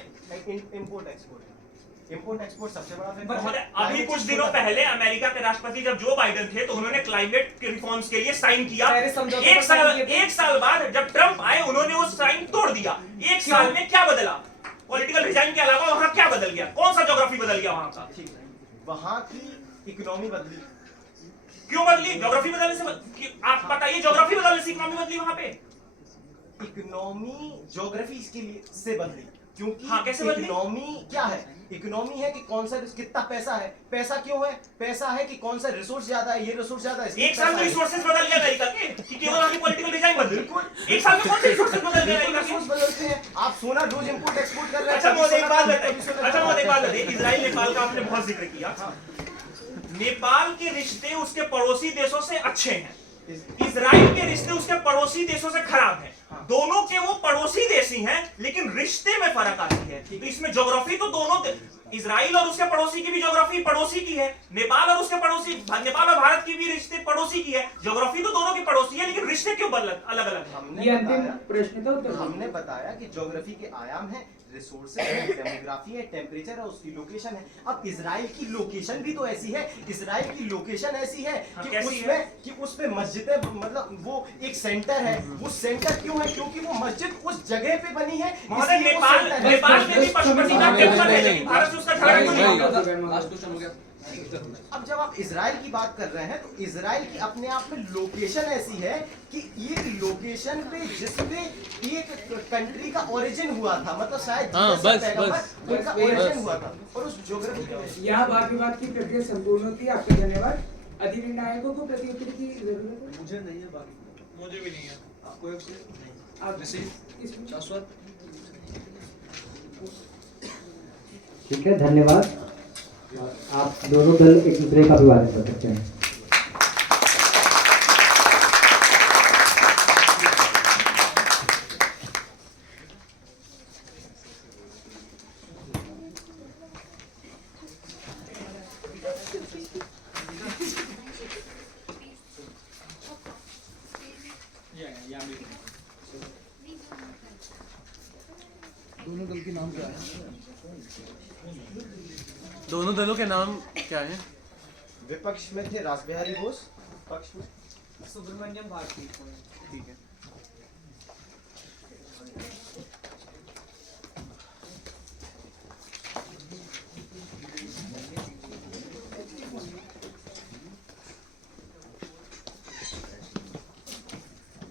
इंपोर्ट एक्सपोर्ट। इंपोर्ट एक्सपोर्ट सबसे बड़ा फैक्टर महोदय, है। अभी Climate कुछ change दिनों छोटा पहले अमेरिका के राष्ट्रपति जब जो बाइडेन थे, तो उन्होंने क्लाइमेट के रिफॉर्म्स के लिए साइन किया। पेरिस समझौते पर sign किए थे। एक साल बाद जब ट्रंप आए, उन्होंने वो साइन तोड़ दिया। एक साल में क्या बदला? पॉलिटिकल रिजाइन के अलावा वहां क्या बदल गया? कौन सा ज्योग्राफी बदल गया वहां का? ठीक है, वहां की इकोनॉमी बदली। क्यों बदली? ज्योग्राफी बदलने से आप बताइए, ज्योग्राफी बदलने से इकोनॉमी बदली वहां पे? इकोनॉमी ज्योग्राफी इसके लिए से बदली, क्योंकि हाँ, कैसे बदली? इकोनॉमी क्या है? इकोनॉमी है कि कौन सा कितना पैसा है। पैसा क्यों है? पैसा है कि कौन सा रिसोर्स ज्यादा है, ये रिसोर्स ज्यादा है, इसलिए एक साल में पैसा है। रिसोर्सेज बदल गया अमेरिका के, कि केवल वहां की पॉलिटिकल डिजाइन बदली। एक साल में कौन से रिसोर्सेज बदल गए अमेरिका रिसोर्स के? बदलते हैं। आप सोना रोज इंपोर्ट एक्सपोर्ट कर रहे हैं। अच्छा महोदय, एक बात कभी बताइए, सोना- अच्छा महोदय, एक बात बताइए, इजराइल नेपाल का आपने बहुत जिक्र किया। नेपाल के रिश्ते उसके पड़ोसी देशों से अच्छे हैं, इजराइल के रिश्ते उसके पड़ोसी देशों से खराब हैं। दोनों के वो पड़ोसी देश ही हैं, लेकिन रिश्ते में फर्क आती है। तो इसमें ज्योग्राफी तो दोनों, इजराइल और उसके पड़ोसी की भी ज्योग्राफी पड़ोसी की है, नेपाल और उसके पड़ोसी, नेपाल और भारत की भी रिश्ते पड़ोसी की है। ज्योग्राफी तो दोनों की पड़ोसी है, लेकिन रिश्ते क्यों अलग अलग है? ये अंतिम प्रश्न था, उत्तर हमने बताया कि ज्योग्राफी के आयाम है, रिसोर्सेज है, डेमोग्राफी है, टेम्परेचर है, उसकी लोकेशन है। अब इजराइल की लोकेशन भी तो ऐसी है, इजराइल की लोकेशन ऐसी है हाँ, कि कैसी उसमें कि उसपे मस्जिदें, मतलब वो एक सेंटर है। वो सेंटर क्यों है? क्योंकि वो मस्जिद उस जगह पे बनी है। महोदय, इसलिए वो नेपाल सेंटर है। नेपाल में भी पशुपति का टेम्पल है, लेकिन भारत से उसका झगड़ा क्यों नहीं होगा? लास्ट क्वेश्चन हो गया। अब जब आप इजराइल की बात कर रहे हैं, तो इजराइल की अपने आप में लोकेशन ऐसी है कि ये लोकेशन पे जिसमें एक कंट्री का ओरिजिन हुआ था, मतलब शायद हाँ, जीसस बस, पैगंबर, बस, उनका बस, ओरिजिन बस। हुआ था, और उस ज्योग्राफी की वजह से। यहाँ वाद विवाद की प्रक्रिया संपूर्ण होती है। आपका धन्यवाद। अधिनिर्णायकों को प्रत्युत्तर की जरूरत है? मुझे नहीं है, बाकी मुझे भी नहीं है। आपको एक आप रिसीव शाश्वत। ठीक है, धन्यवाद। आप दोनों दल एक दूसरे का अभिवादन कर सकते हैं। दोनों दल के नाम क्या है? दोनों दलों के नाम क्या हैं? विपक्ष में थे रासबिहारी बोस, पक्ष में सुब्रमण्यम भारती। ठीक है।